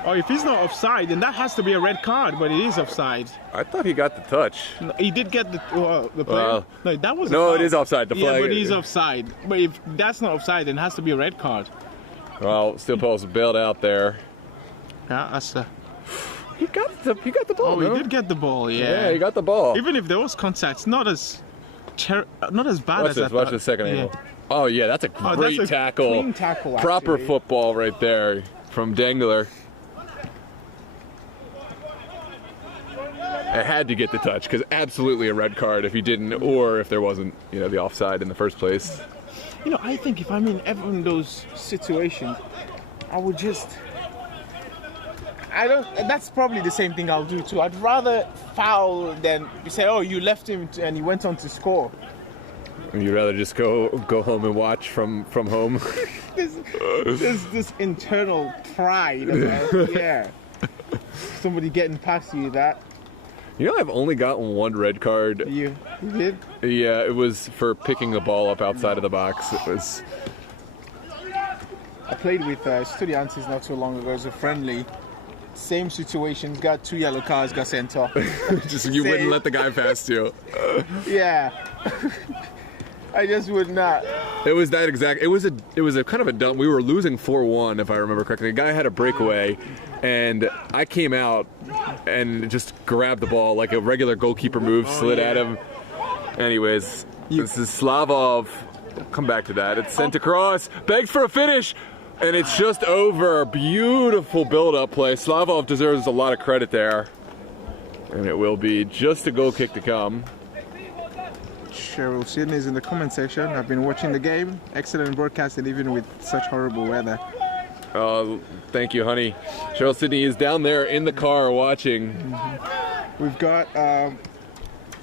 Oh, if he's not offside, then that has to be a red card, but it is offside. I thought he got the touch. No, he did get the player. No, that was no, it is offside. The flag. Yeah, but he's offside. But if that's not offside, then it has to be a red card. Well, Steel Pulse bailed out there. Yeah, that's He got the ball. Oh, no? he did get the ball. Yeah. Yeah, he got the ball. Even if there was contact, not as bad Watch as I this. Watch thought. the second Yeah. angle. Oh yeah, that's a great that's a tackle. clean tackle, Proper actually. football right there from Dengler. I had to get the touch because absolutely a red card if he didn't, or if there wasn't, the offside in the first place. I think if I'm in ever in those situations, I would just. That's probably the same thing I'll do too. I'd rather foul than say, "Oh, you left him and he went on to score." You'd rather just go home and watch from home. There's this internal pride about, yeah. Somebody getting past you that. I've only gotten one red card. You did? Yeah, it was for picking the ball up outside of the box. It was. I played with Studiantes not too long ago as a friendly. Same situations, got 2 yellow cards, got sent off. Just you wouldn't let the guy past you. Yeah. I just would not. It was that exact. It was a kind of a dumb. We were losing 4-1 if I remember correctly. The guy had a breakaway, and I came out and just grabbed the ball like a regular goalkeeper move, slid at him. Anyways, this is Slavov. We'll come back to that. It's sent across, begs for a finish, and it's just over. Beautiful build-up play. Slavov deserves a lot of credit there, and it will be just a goal kick to come. Cheryl Sydney's in the comment section. I've been watching the game. Excellent broadcasting even with such horrible weather. Thank you, honey. Cheryl Sydney is down there in the car watching. We've got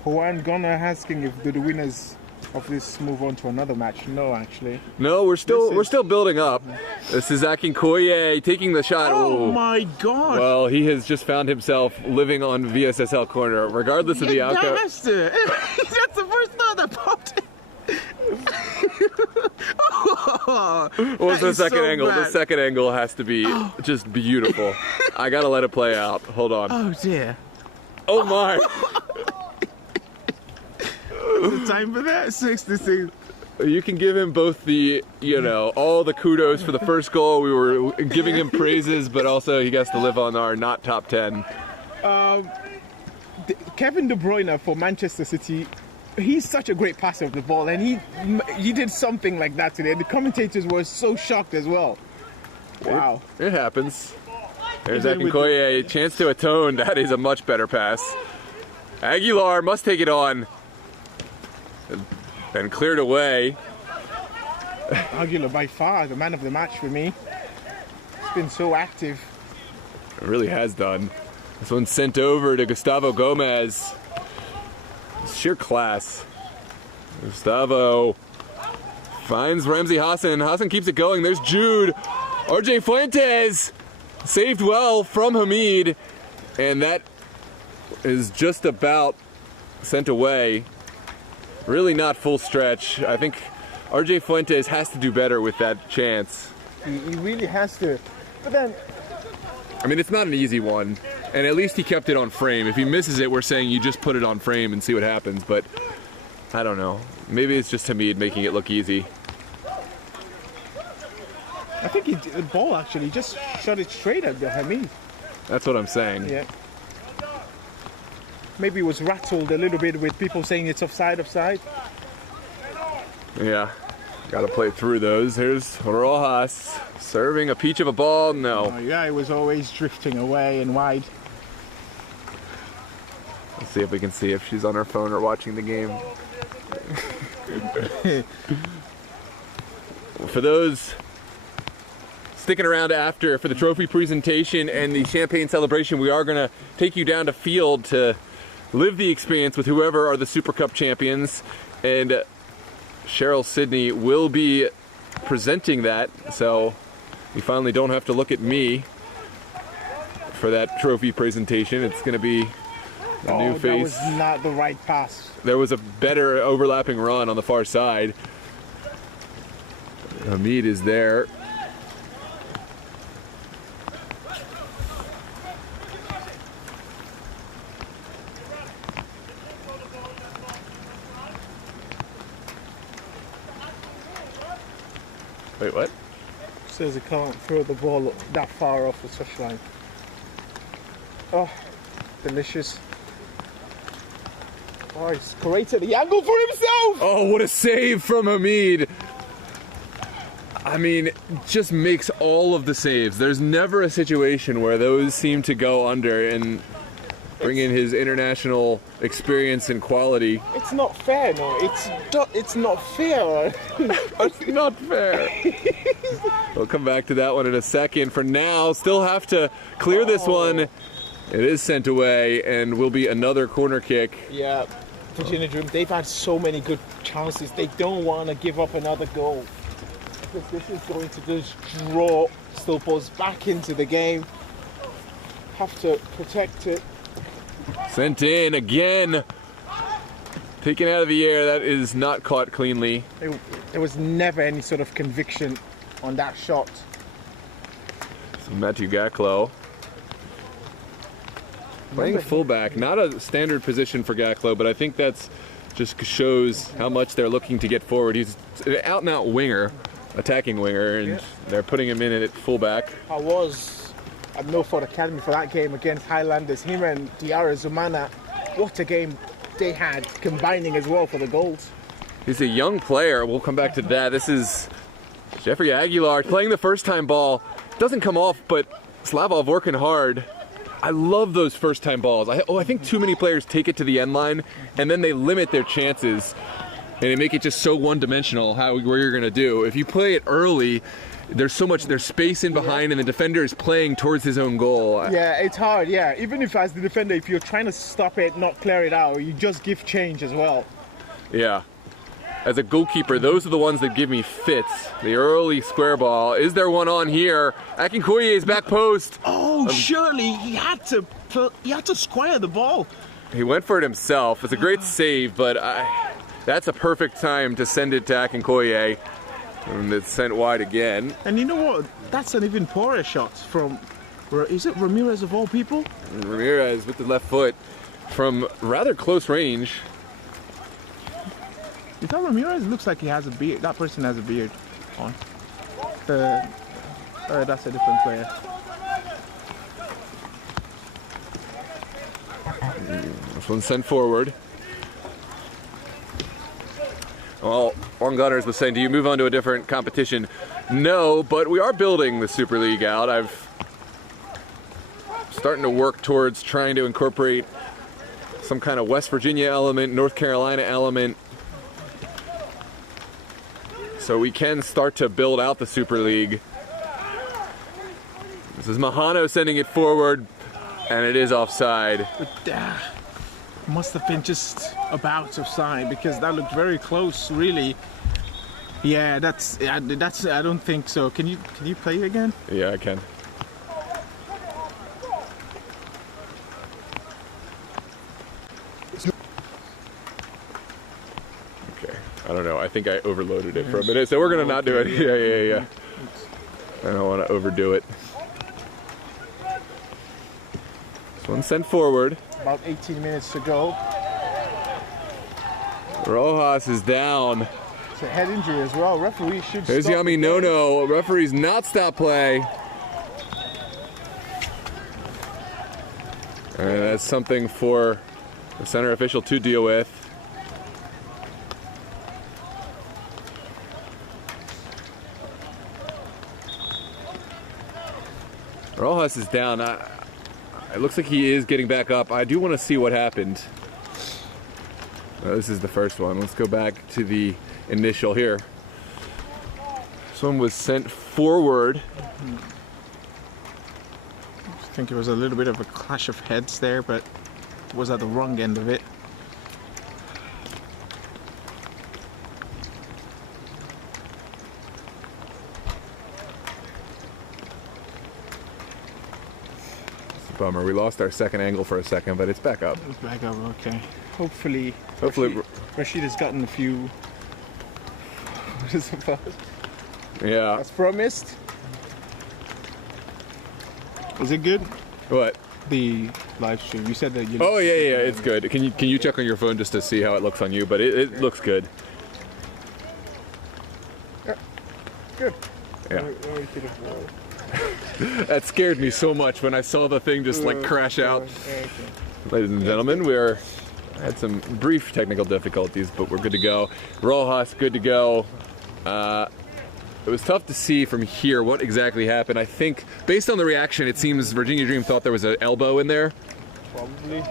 Juan Gunnar asking if the winners of this move on to another match. No, actually. No, we're still building up. This is Akinkoye taking the shot. Oh Ooh. my God! Well, he has just found himself living on VSSL corner, regardless of the outcome. That's the first thought that popped in. What's the second so angle? bad. The second angle has to be just beautiful. I gotta let it play out. Hold on. Oh dear. Oh my! The time for that? 66. You can give him both the, all the kudos for the first goal. We were giving him praises, but also he gets to live on our not top 10. Kevin De Bruyne for Manchester City, he's such a great passer of the ball, and he did something like that today. The commentators were so shocked as well. Wow. It happens. There's Even with Akinkoye, a chance to atone. That is a much better pass. Aguilar must take it on. And cleared away. Aguilar by far the man of the match for me. He's been so active. It really has done. This one's sent over to Gustavo Gomez. Sheer class. Gustavo finds Ramsey Hassan. Hassan keeps it going. There's Jude. RJ Fuentes saved well from Hamid. And that is just about sent away. Really not full stretch. I think RJ Fuentes has to do better with that chance. He really has to. But then, I mean, it's not an easy one, and at least he kept it on frame. If he misses it, we're saying you just put it on frame and see what happens, but I don't know. Maybe it's just Hamid making it look easy. I think the ball actually just shot it straight at Hamid. That's what I'm saying. Yeah. Maybe it was rattled a little bit with people saying it's offside. Yeah, gotta play through those. Here's Rojas serving a peach of a ball. No. Oh, yeah, it was always drifting away and wide. Let's see if we can see if she's on her phone or watching the game. For those sticking around after for the trophy presentation and the champagne celebration, we are gonna take you down to field to live the experience with whoever are the SuperCup champions, and Cheryl Sydney will be presenting that, so you finally don't have to look at me for that trophy presentation. It's going to be a new face. That was not the right pass. There was a better overlapping run on the far side. Hamid is there. Wait, what? Says he can't throw the ball that far off the touchline. Oh, delicious. Oh, he's created the angle for himself! Oh, what a save from Hamid. I mean, just makes all of the saves. There's never a situation where those seem to go under, and bring in his international experience and quality. It's not fair, no. It's not fair. It's not fair. We'll come back to that one in a second. For now, still have to clear this one. It is sent away, and will be another corner kick. Yeah, Virginia Dream, they've had so many good chances. They don't want to give up another goal. Because this is going to just draw Steel Pulse back into the game. Have to protect it. Sent in again. Taken out of the air. That is not caught cleanly. There was never any sort of conviction on that shot. So Matthew Gaklo playing fullback. Not a standard position for Gaklo, but I think that's just shows how much they're looking to get forward. He's an out-and-out winger, attacking winger, and they're putting him in at fullback. I was at Milford Academy for that game against Highlanders. Him and Diarra Zumana, what a game they had, combining as well for the goals. He's a young player. We'll come back to that. This is Jeffrey Aguilar playing the first-time ball. Doesn't come off, but Slavov working hard. I love those first-time balls. I think too many players take it to the end line, and then they limit their chances, and they make it just so one-dimensional where you're going to do. If you play it early, there's space in behind, and the defender is playing towards his own goal. Yeah, it's hard, yeah. Even if as the defender, if you're trying to stop it, not clear it out, you just give change as well. Yeah. As a goalkeeper, those are the ones that give me fits. The early square ball. Is there one on here? Akinkoye's back post. Oh, surely he had to square the ball. He went for it himself. It's a great save, but that's a perfect time to send it to Akinkoye. And it's sent wide again. And you know what? That's an even poorer shot from, is it Ramirez of all people? Ramirez with the left foot from rather close range. Is that Ramirez? It looks like he has a beard. That person has a beard on. That's a different player. This one's sent forward. Well, One Gunners was saying, do you move on to a different competition? No, but we are building the Super League out. I've starting to work towards trying to incorporate some kind of West Virginia element, North Carolina element, so we can start to build out the Super League. This is Mahano sending it forward, and it is offside. Must have been just about offside because that looked very close, really. Yeah, that's. I don't think so. Can you play it again? Yeah, I can. Okay, I don't know. I think I overloaded it for a minute, so we're gonna not do it. Yeah. I don't want to overdo it. This one's sent forward. About 18 minutes to go. Rojas is down. It's a head injury as well. Referee should There's stop. Yami Nono. Referee's not stop play. And that's something for the center official to deal with. Rojas is down. It looks like he is getting back up. I do want to see what happened. This is the first one. Let's go back to the initial here. This one was sent forward. I think it was a little bit of a clash of heads there, but was at the wrong end of it. Bummer. We lost our second angle for a second, but it's back up. It's back up, okay. Hopefully Rashid has gotten a few. What is it about? Yeah. As promised. Is it good? What? The live stream. You said that you. Oh yeah, it's good. Can you check on your phone just to see how it looks on you? But it looks good. Yeah. Good. Yeah. Very beautiful. That scared me so much when I saw the thing just like crash out. Okay. Ladies and gentlemen, we had some brief technical difficulties, but we're good to go. Rojas, good to go. It was tough to see from here what exactly happened. I think, based on the reaction, it seems Virginia Dream thought there was an elbow in there. Probably.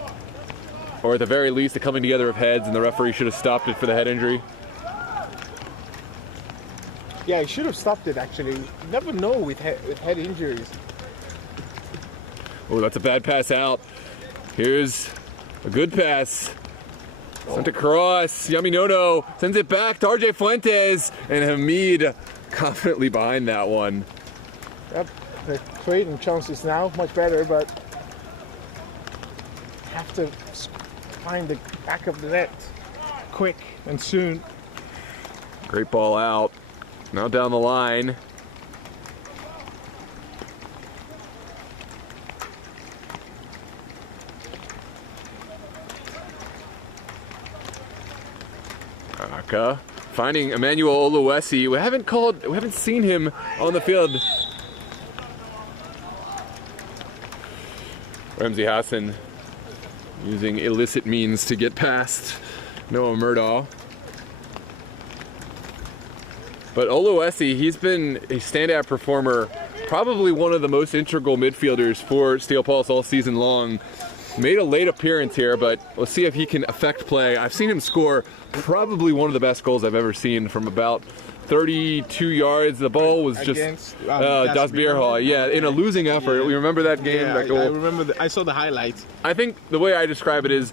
Or at the very least, a coming together of heads, and the referee should have stopped it for the head injury. Yeah, he should have stopped it, actually. You never know with head injuries. Oh, that's a bad pass out. Here's a good pass. Sent across. Yaminono sends it back to RJ Fuentes, and Hamid confidently behind that one. Yep, they're creating chances now, much better, but have to find the back of the net quick and soon. Great ball out. Now down the line. Aka finding Emmanuel Oluwesi. We haven't seen him on the field. Ramsey Hassan using illicit means to get past Noah Murdaugh. But Oluwesi, he's been a standout performer, probably one of the most integral midfielders for Steel Pulse all season long. Made a late appearance here, but we'll see if he can affect play. I've seen him score probably one of the best goals I've ever seen from about 32 yards. The ball was just Das Bierhall. Yeah, in a losing effort. Yeah. We remember that game, that goal. I remember. I saw the highlights. I think the way I describe it is,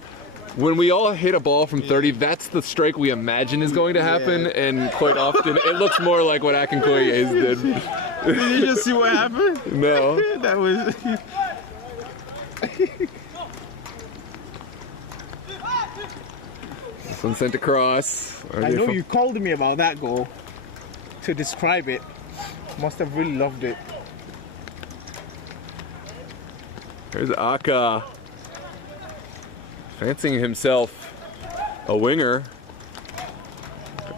when we all hit a ball from 30, that's the strike we imagine is going to happen, and quite often it looks more like what Akinkoye's did. Did you just see what happened? No. That was... This one sent across. I know you called me about that goal to describe it. Must have really loved it. Here's Aka. Fancying himself a winger.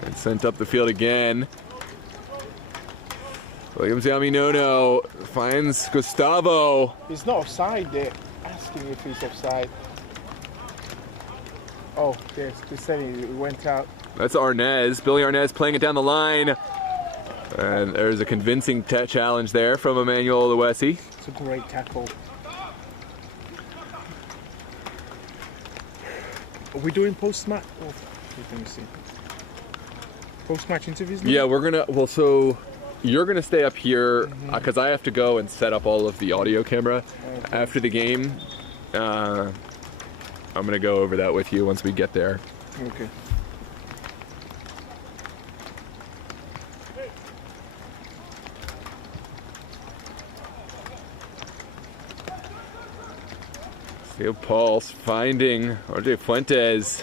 And sent up the field again. Williams Yaminono finds Gustavo. He's not offside there. Asking if he's offside. Oh, yes, just saying it went out. That's Arnez. Billy Arnez playing it down the line. And there's a convincing challenge there from Emmanuel Oluwesi. It's a great tackle. Are we doing post-match? Oh, let me see. Post-match interviews now? Yeah, we're gonna. Well, so you're gonna stay up here because I have to go and set up all of the audio camera after the game. I'm gonna go over that with you once we get there. Okay. Steel Pulse finding RJ Fuentes.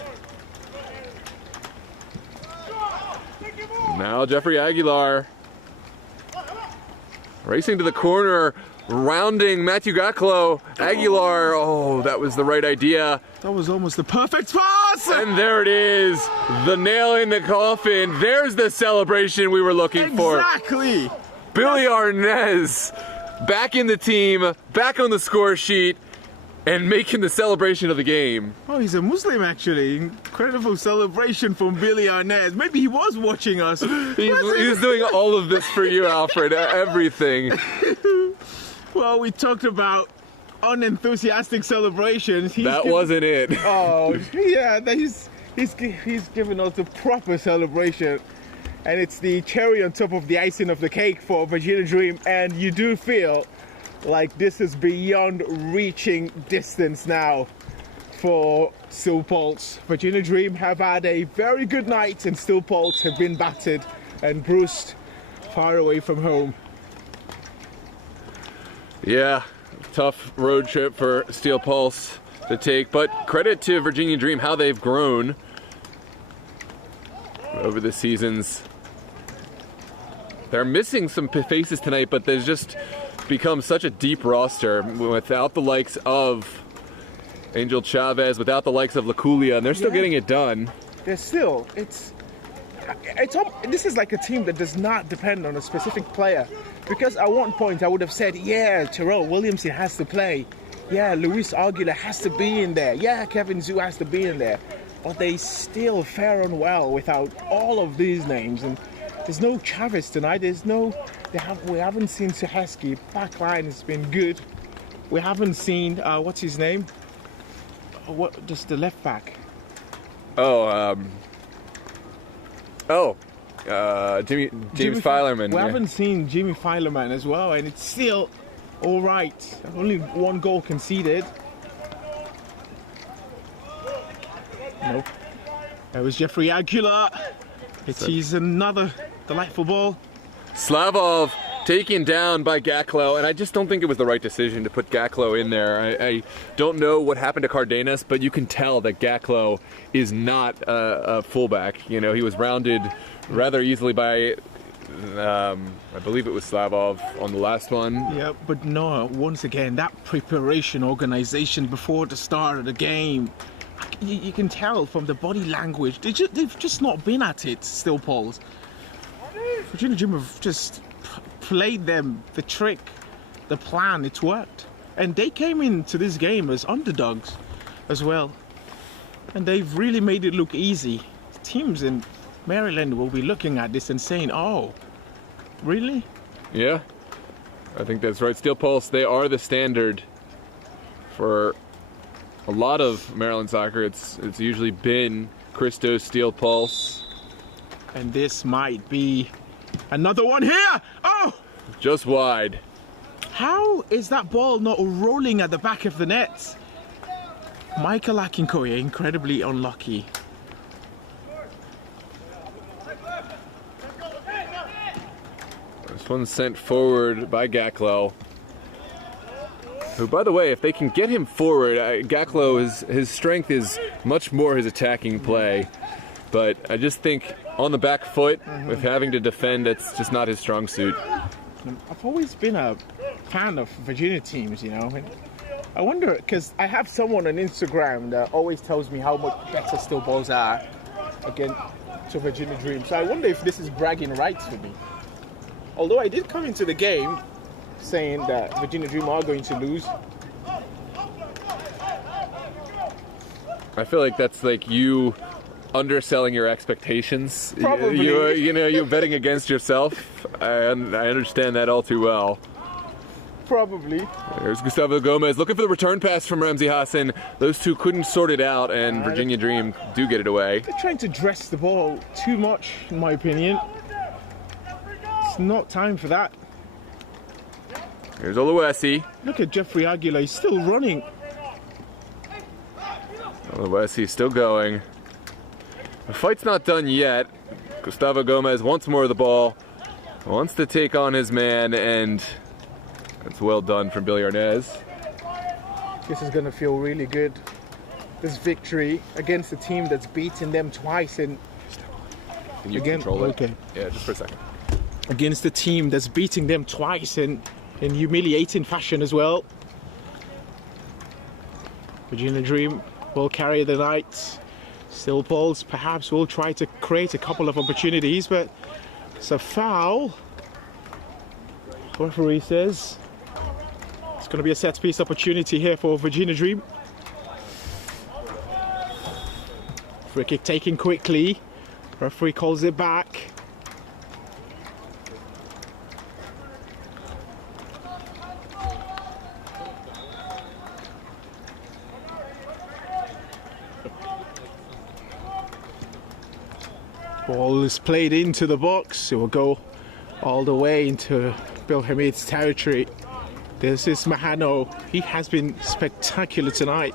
Now Jeffrey Aguilar racing to the corner, rounding Matthew Gaklo. Aguilar, oh, that was the right idea. That was almost the perfect pass! And there it is, the nail in the coffin. There's the celebration we were looking for. Exactly! Billy Arnez back in the team, back on the score sheet, and making the celebration of the game. Oh, he's a Muslim, actually. Incredible celebration from Billy Arnez. Maybe he was watching us. He's doing all of this for you, Alfred, everything. Well, we talked about unenthusiastic celebrations. That wasn't it. Oh, yeah, he's given us the proper celebration. And it's the cherry on top of the icing of the cake for Virginia Dream. And you do feel like this is beyond reaching distance now for Steel Pulse. Virginia Dream have had a very good night, and Steel Pulse have been battered and bruised far away from home. Yeah, tough road trip for Steel Pulse to take, but credit to Virginia Dream how they've grown over the seasons. They're missing some faces tonight, but there's just become such a deep roster without the likes of Angel Chavez, without the likes of Laculia, and they're still getting it done. They're still, it's this is like a team that does not depend on a specific player. Because at one point I would have said, yeah, Terrell Williamson has to play. Yeah, Luis Argula has to be in there. Yeah, Kevin Zhu has to be in there. But they still fare on well without all of these names. And there's no Chavez tonight. We haven't seen Suheski. Backline has been good. We haven't seen what's his name? Just the left back. James Filerman. We haven't seen Jimmy Filerman as well, and it's still all right. Only one goal conceded. Nope. That was Jeffrey Aguilar. He's another delightful ball. Slavov taken down by Gaklo, and I just don't think it was the right decision to put Gaklo in there. I don't know what happened to Cardenas, but you can tell that Gaklo is not a fullback. You know, he was rounded rather easily by, I believe it was Slavov on the last one. Yeah, but no, once again, that preparation organization before the start of the game, you can tell from the body language, they've just not been at it, Steel Pulse. Virginia Dream have just played them the trick, the plan. It's worked, and they came into this game as underdogs as well, and they've really made it look easy. Teams in Maryland will be looking at this and saying, oh, really? Yeah, I think that's right. Steel Pulse, they are the standard for a lot of Maryland soccer. It's usually been Christos, Steel Pulse, and this might be another one here. Oh, just wide. How is that ball not rolling at the back of the net? Michael Akinkoye, incredibly unlucky. This one's sent forward by Gaklo, who, by the way, if they can get him forward, Gaklo, his strength is much more his attacking play. But I just think on the back foot, with having to defend, it's just not his strong suit. I've always been a fan of Virginia teams, you know. And I wonder, because I have someone on Instagram that always tells me how much better Steel Balls are against Virginia Dream. So I wonder if this is bragging rights for me. Although I did come into the game saying that Virginia Dream are going to lose. I feel like that's like you underselling your expectations. Probably. You're betting against yourself, and I understand that all too well. Probably. There's Gustavo Gomez looking for the return pass from Ramsey Hassan. Those two couldn't sort it out, and Virginia Dream do get it away. They're trying to dress the ball too much, in my opinion. It's not time for that. Here's Oluwesi. Look at Jeffrey Aguilar, he's still running. Oluwesi still going. The fight's not done yet. Gustavo Gomez wants more of the ball, wants to take on his man, and it's well done from Billy Arnaz. This is going to feel really good. This victory against a team that's beaten them twice in... Can you control it? Okay. Yeah, just for a second. Against a team that's beating them twice in humiliating fashion as well. Virginia Dream will carry the night. Steel Pulse perhaps will try to create a couple of opportunities, but it's a foul. Referee says it's going to be a set piece opportunity here for Virginia Dream. Free kick taken quickly. Referee calls it back. Ball is played into the box. It will go all the way into Bill Hamid's territory. This is Mahano. He has been spectacular tonight.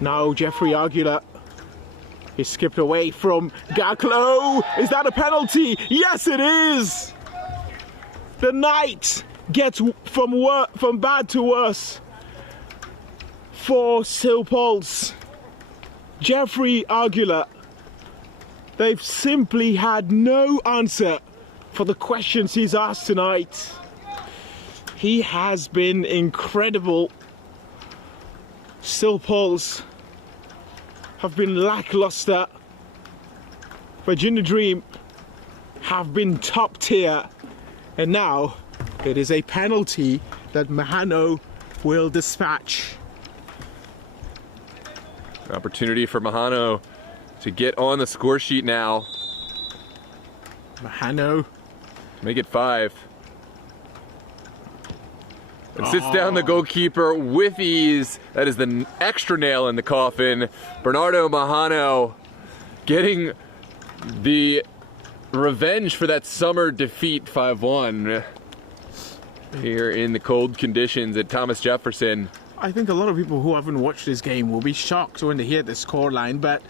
Now Jeffrey Aguilar. He skipped away from Gaklo. Is that a penalty? Yes, it is. The night gets from bad to worse for Steel Pulse. Jeffrey Aguilar. They've simply had no answer for the questions he's asked tonight. He has been incredible. Steel Pulse have been lackluster. Virginia Dream have been top tier, and now it is a penalty that Mahano will dispatch. An opportunity for Mahano to get on the score sheet now. Mahano. Make it 5. And sits down the goalkeeper with ease. That is the extra nail in the coffin. Bernardo Mahano getting the revenge for that summer defeat 5-1 here in the cold conditions at Thomas Jefferson. I think a lot of people who haven't watched this game will be shocked when they hear the scoreline, but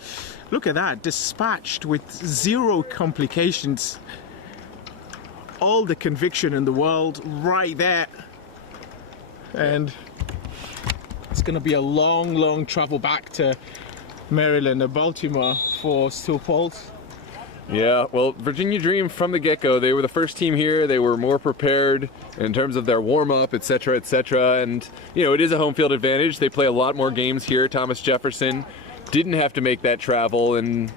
look at that, dispatched with 0 complications. All the conviction in the world right there. And it's going to be a long travel back to Maryland or Baltimore for Steel Pulse. Yeah, well, Virginia Dream from the get-go, they were the first team here. They were more prepared in terms of their warm-up, etc., etc. And, you know, it is a home field advantage. They play a lot more games here. Thomas Jefferson didn't have to make that travel. And,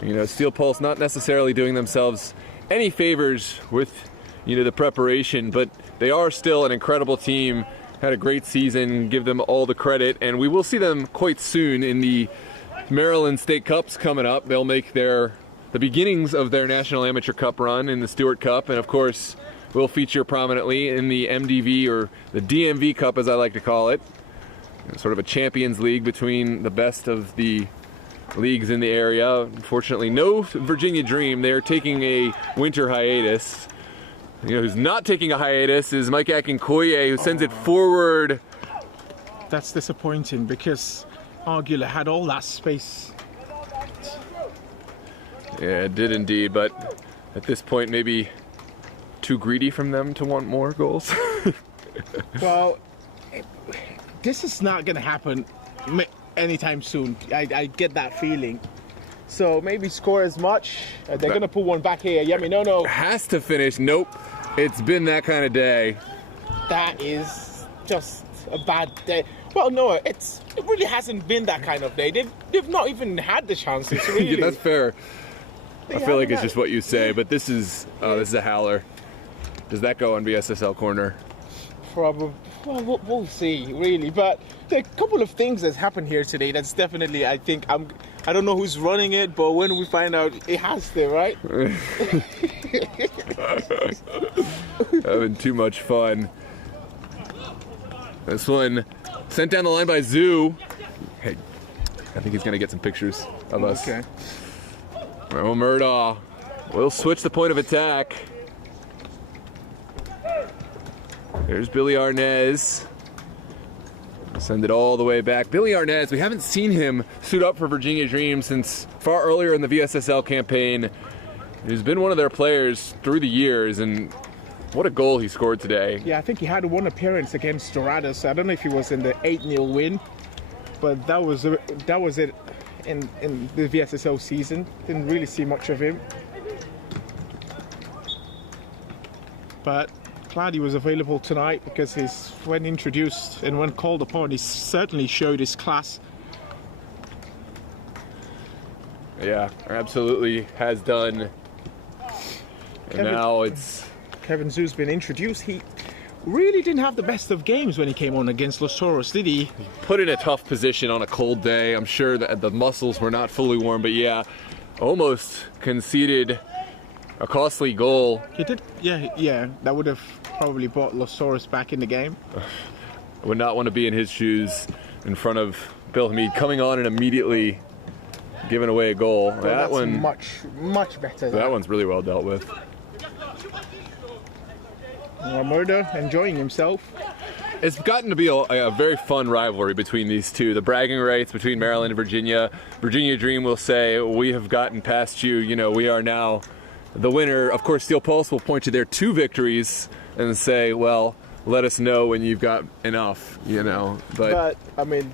you know, Steel Pulse not necessarily doing themselves any favors with, you know, the preparation. But they are still an incredible team. Had a great season. Give them all the credit. And we will see them quite soon in the Maryland State Cups coming up. They'll make the beginnings of their National Amateur Cup run in the Stewart Cup, and of course will feature prominently in the MDV, or the DMV Cup as I like to call it. Sort of a Champions League between the best of the leagues in the area. Unfortunately, no Virginia Dream. They are taking a winter hiatus. You know, who's not taking a hiatus is Mike Akinkoye, who sends it forward. That's disappointing because Argula had all that space. Yeah, it did indeed, but at this point maybe too greedy from them to want more goals. Well, this is not going to happen anytime soon. I get that feeling. So maybe score as much. They're going to put one back here. Yemi, no. Has to finish. Nope. It's been that kind of day. That is just a bad day. Well, no, it really hasn't been that kind of day. They've not even had the chances, really. Yeah, that's fair. I feel like it's just what you say, but this is a howler. Does that go on VSSL corner? Probably. Well, we'll see, really. But there are a couple of things that's happened here today that's definitely, I think, I don't know who's running it, but when we find out, it has to, right? Having too much fun. This one sent down the line by Zoo. Hey, I think he's going to get some pictures of us. Okay. Murdaugh will switch the point of attack. There's Billy Arnez. Send it all the way back. Billy Arnez, we haven't seen him suit up for Virginia Dream since far earlier in the VSSL campaign. He's been one of their players through the years, and what a goal he scored today. Yeah, I think he had one appearance against Dorados. I don't know if he was in the 8-0 win, but that was it. In the VSSL season, didn't really see much of him, but glad he was available tonight because when introduced and when called upon, he certainly showed his class. Yeah, absolutely has done. And now Kevin Zoo's been introduced. He really didn't have the best of games when he came on against Los Toros, did he? Put in a tough position on a cold day. I'm sure that the muscles were not fully warm, but yeah, almost conceded a costly goal. He did, yeah. That would have probably brought Los Toros back in the game. I would not want to be in his shoes in front of Bill Hamid coming on and immediately giving away a goal. Well, that that's one, much better. That one's really well dealt with. Murder enjoying himself. It's gotten to be a very fun rivalry between these two. The bragging rights between Maryland and Virginia. Virginia Dream will say, we have gotten past you. You know, we are now the winner. Of course, Steel Pulse will point to their 2 victories and say, well, let us know when you've got enough, you know. But I mean,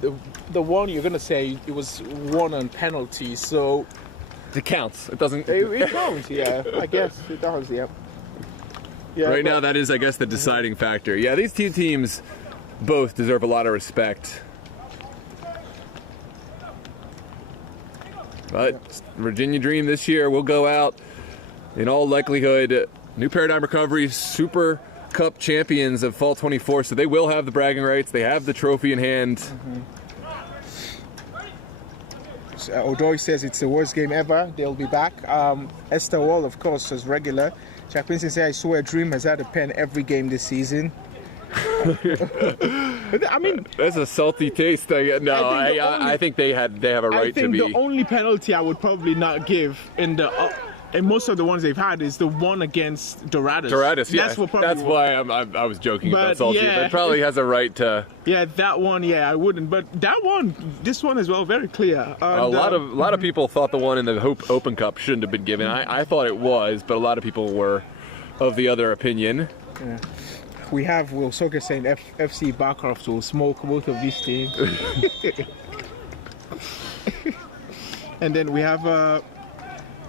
the one you're going to say, it was won on penalty, so... It counts. It doesn't... It counts, yeah. I guess it does, yeah. Yeah, right now, that is, I guess, the deciding factor. Yeah, these two teams both deserve a lot of respect. But Virginia Dream this year will go out, in all likelihood, New Paradigm Recovery Super Cup champions of Fall 24, so they will have the bragging rights. They have the trophy in hand. Although he says it's the worst game ever, they'll be back. Esther Wall, of course, as regular. Jack Winston said, I swear Dream has had a pen every game this season. I mean, that's a salty taste. I think they have a right to be. I think the only penalty I would probably not give in most of the ones they've had is the one against Dorados. Yeah. That's why I was joking about salty. Yeah, but it probably has a right to. Yeah, that one. Yeah, I wouldn't. But that one, this one as well, very clear. And, a lot of people thought the one in the Hope Open Cup shouldn't have been given. I thought it was, but a lot of people were of the other opinion. Yeah. We have Will Soka saying FC Barcroft will smoke both of these teams. And then we have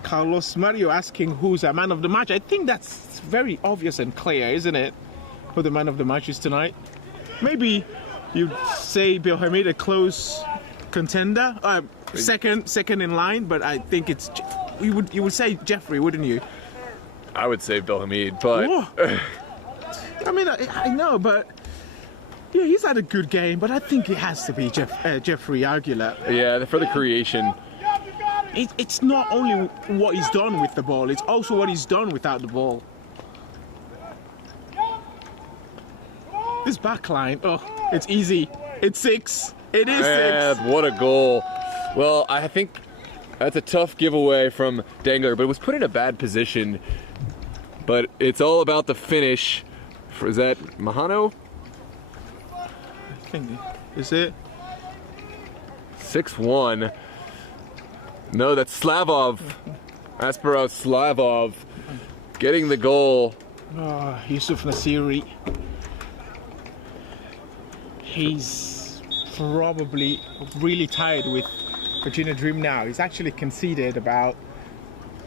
Carlos Mario asking who's our man of the match. I think that's very obvious and clear, isn't it? Who the man of the match is tonight. Maybe you'd say Bill Hamid a close contender, second in line, but I think it's you would say Jeffrey, wouldn't you? I would say Bill Hamid, but. I mean, I know, but yeah, he's had a good game, but I think it has to be Jeffrey Aguilar. Yeah, for the creation. It's not only what he's done with the ball, it's also what he's done without the ball. This back line, it's easy. It's 6. It is 6. What a goal. Well, I think that's a tough giveaway from Dangler, but it was put in a bad position. But it's all about the finish. Is that Mahano? I think, is it? 6-1. No, that's Slavov. Asparov Slavov getting the goal. Yusuf Nasiri. He's probably really tired with Virginia Dream now. He's actually conceded about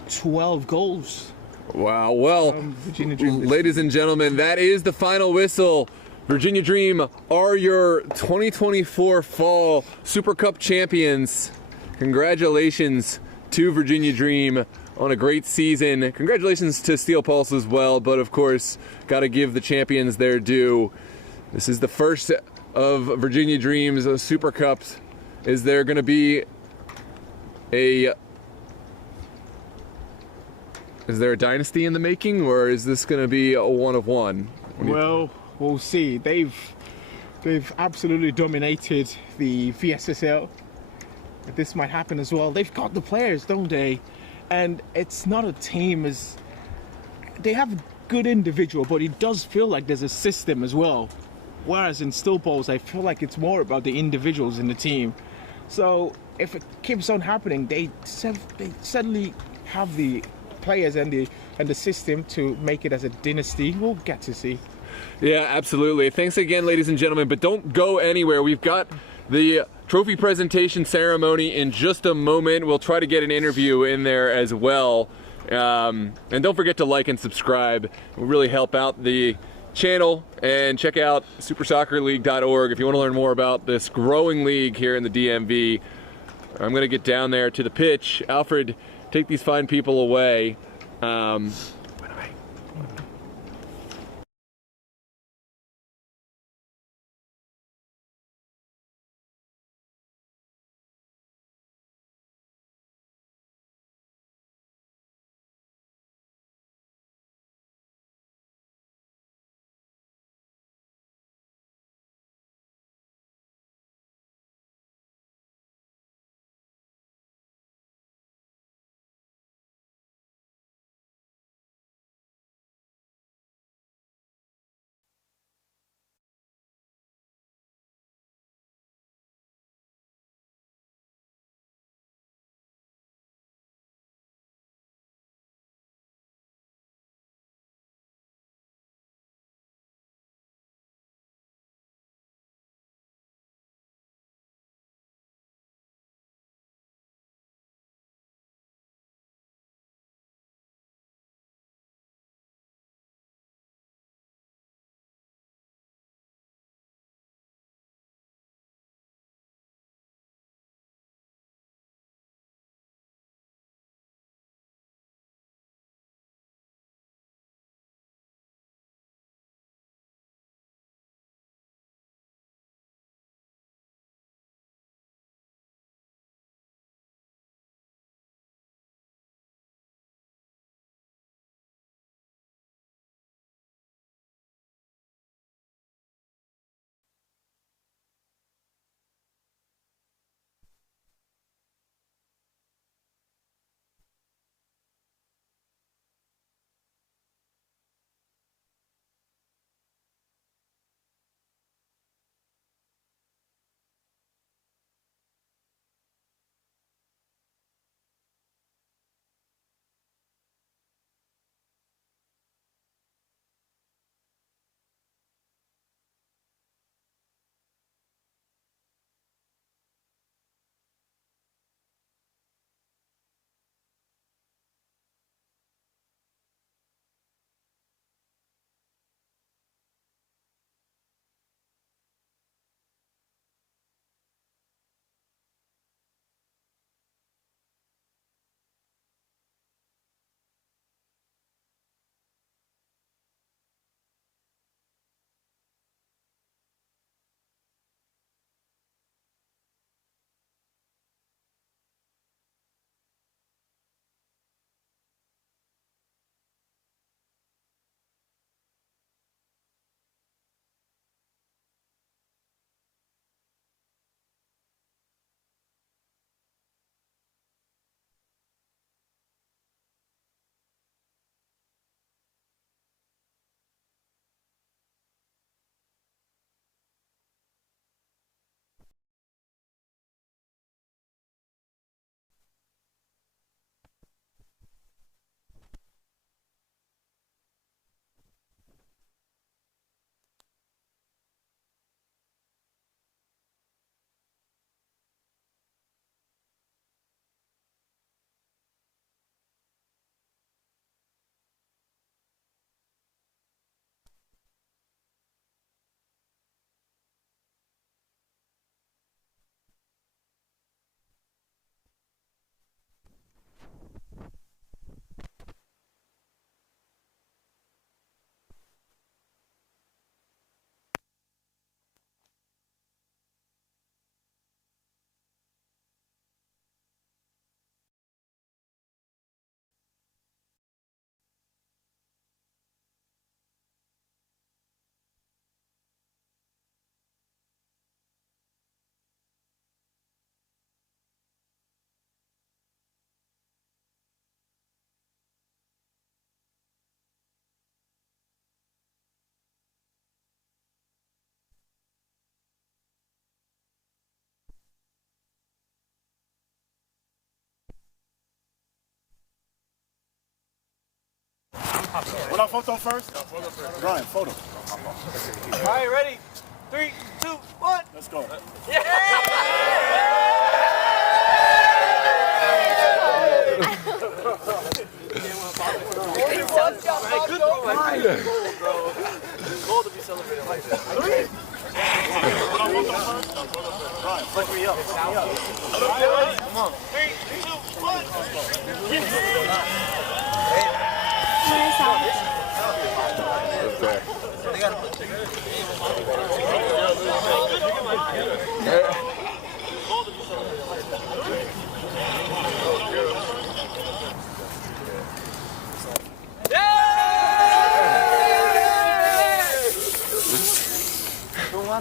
12 goals. Wow. Well, ladies and gentlemen, that is the final whistle. Virginia Dream are your 2024 Fall Super Cup champions. Congratulations to Virginia Dream on a great season. Congratulations to Steel Pulse as well, but of course, got to give the champions their due. This is the first of Virginia Dream's Super Cups. Is there going to be Is there a dynasty in the making, or is this going to be a one of one? Well, we'll see. They've absolutely dominated the VSSL. This might happen as well. They've got the players, don't they? And it's not a team as they have a good individual, but it does feel like there's a system as well. Whereas in Steel Pulse, I feel like it's more about the individuals in the team. So if it keeps on happening, they suddenly have the players and the system to make it as a dynasty. We'll get to see. Yeah, absolutely. Thanks again, ladies and gentlemen, but don't go anywhere. We've got the trophy presentation ceremony in just a moment. We'll try to get an interview in there as well. And don't forget to like and subscribe. It will really help out the channel. And check out supersoccerleague.org if you want to learn more about this growing league here in the DMV. I'm going to get down there to the pitch. Alfred, take these fine people away. What up, photo first? Brian, photo. All right, ready? 3, 2, 1. Let's go. Goal to be celebrated like that. Flex me up. Come on. 3, 2, 1.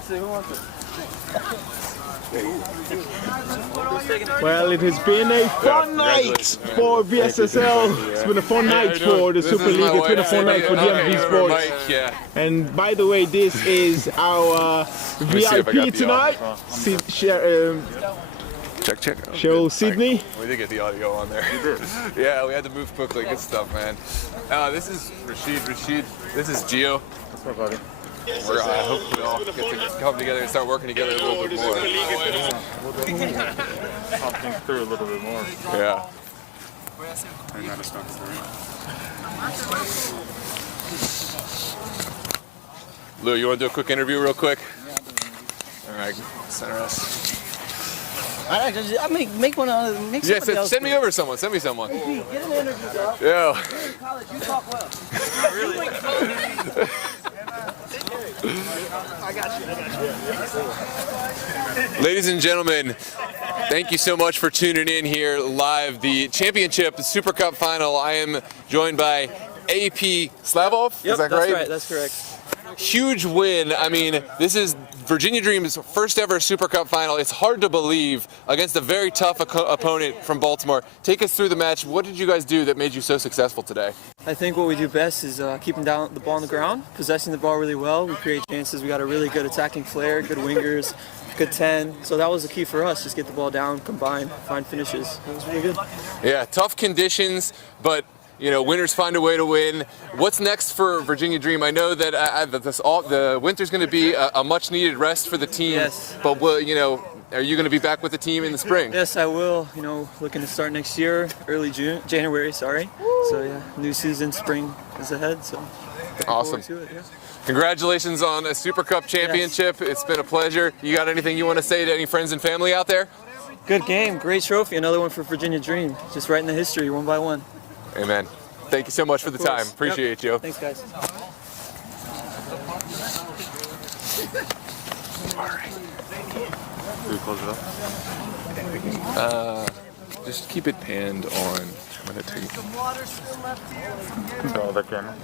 Who wants it? Well, it has been a fun night for VSSL. It's been a fun night for the Super League. It's been a fun night for DMV Sports. And by the way, this is our VIP tonight. Check. Show Sydney. We did get the audio on there. Yeah, we had to move quickly. Good stuff, man. This is Rashid. This is Gio. What's up, buddy? I hope we all get to come together and start working together a little bit more. Talk things through a little bit more. Yeah. I gotta start through. Lou, you want to do a quick interview real quick? All right, center us. I make one out of make Yes, send me over someone. Send me someone. Get an interview, dog. Yeah. You're in college, you talk well. I got you. Ladies and gentlemen, thank you so much for tuning in here live. The championship, the SuperCup Final. I am joined by AP Slavov. Yep, is that that's right? That's correct. Huge win. I mean, this is Virginia Dream's first ever SuperCup Final. It's hard to believe against a very tough opponent from Baltimore. Take us through the match. What did you guys do that made you so successful today? I think what we do best is keeping down the ball on the ground, possessing the ball really well. We create chances. We got a really good attacking flair, good wingers, good 10. So that was the key for us, just get the ball down, combine, find finishes. It was really good. Yeah, tough conditions, but you know, winners find a way to win. What's next for Virginia Dream? I know that the winter's going to be a much-needed rest for the team. Yes. But you know, are you going to be back with the team in the spring? Yes, I will. You know, looking to start next year, early January. Sorry. So yeah, new season, spring is ahead. So awesome. To it, yeah. Congratulations on a SuperCup Championship. Yes. It's been a pleasure. You got anything you want to say to any friends and family out there? Good game, great trophy. Another one for Virginia Dream. Just writing the history one by one. Amen. Thank you so much for the time. Appreciate you. Thanks, guys. All right. Do we close it up? Just keep it panned on. I'm gonna take. So the camera.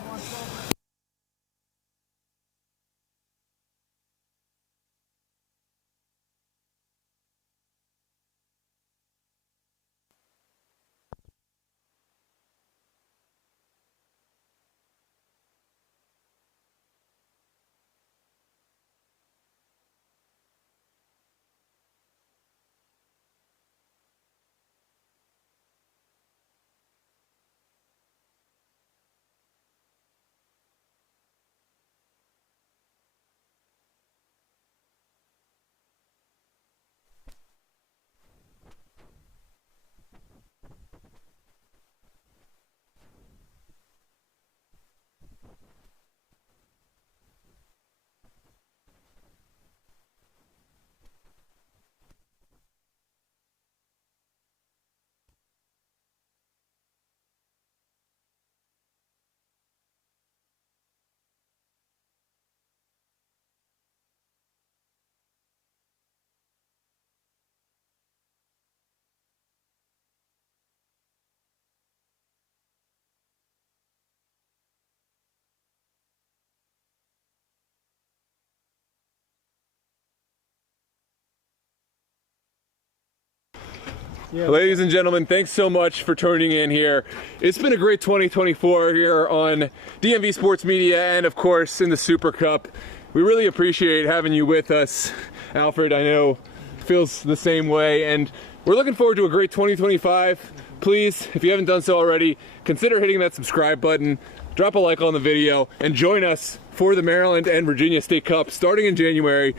Yeah. Ladies and gentlemen, thanks so much for tuning in here. It's been a great 2024 here on DMV Sports Media and of course in the Super Cup. We really appreciate having you with us. Alfred, I know, feels the same way, and we're looking forward to a great 2025. Please, if you haven't done so already, consider hitting that subscribe button. Drop drop a like on the video, and join us for the Maryland and Virginia State Cup starting in January.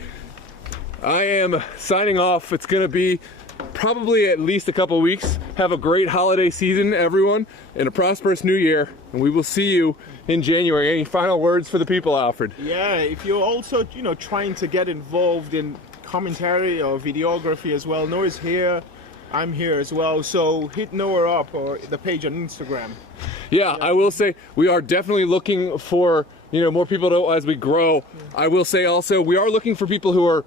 I am signing off. It's going to be probably at least a couple weeks. Have a great holiday season, everyone, and a prosperous new year, and we will see you in January. Any final words for the people, Alfred? Yeah, if you're also, trying to get involved in commentary or videography as well, Noah's here, I'm here as well, so hit Noah up or the page on Instagram. Yeah, I will say we are definitely looking for, more people to, as we grow. I will say also we are looking for people who are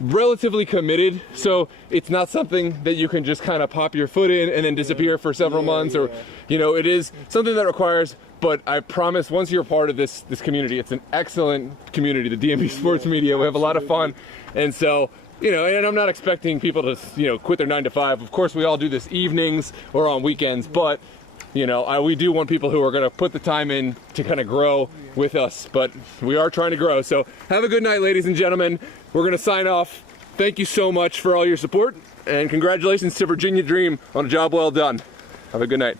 relatively committed, so it's not something that you can just kind of pop your foot in and then disappear for several months, or it is something that requires. But I promise, once you're part of this community, it's an excellent community, the DMV Sports Media. We have a lot of fun, and so and I'm not expecting people to quit their 9 to 5. Of course, we all do this evenings or on weekends, but we do want people who are going to put the time in to kind of grow with us, but we are trying to grow. So have a good night, ladies and gentlemen. We're going to sign off. Thank you so much for all your support, and congratulations to Virginia Dream on a job well done. Have a good night.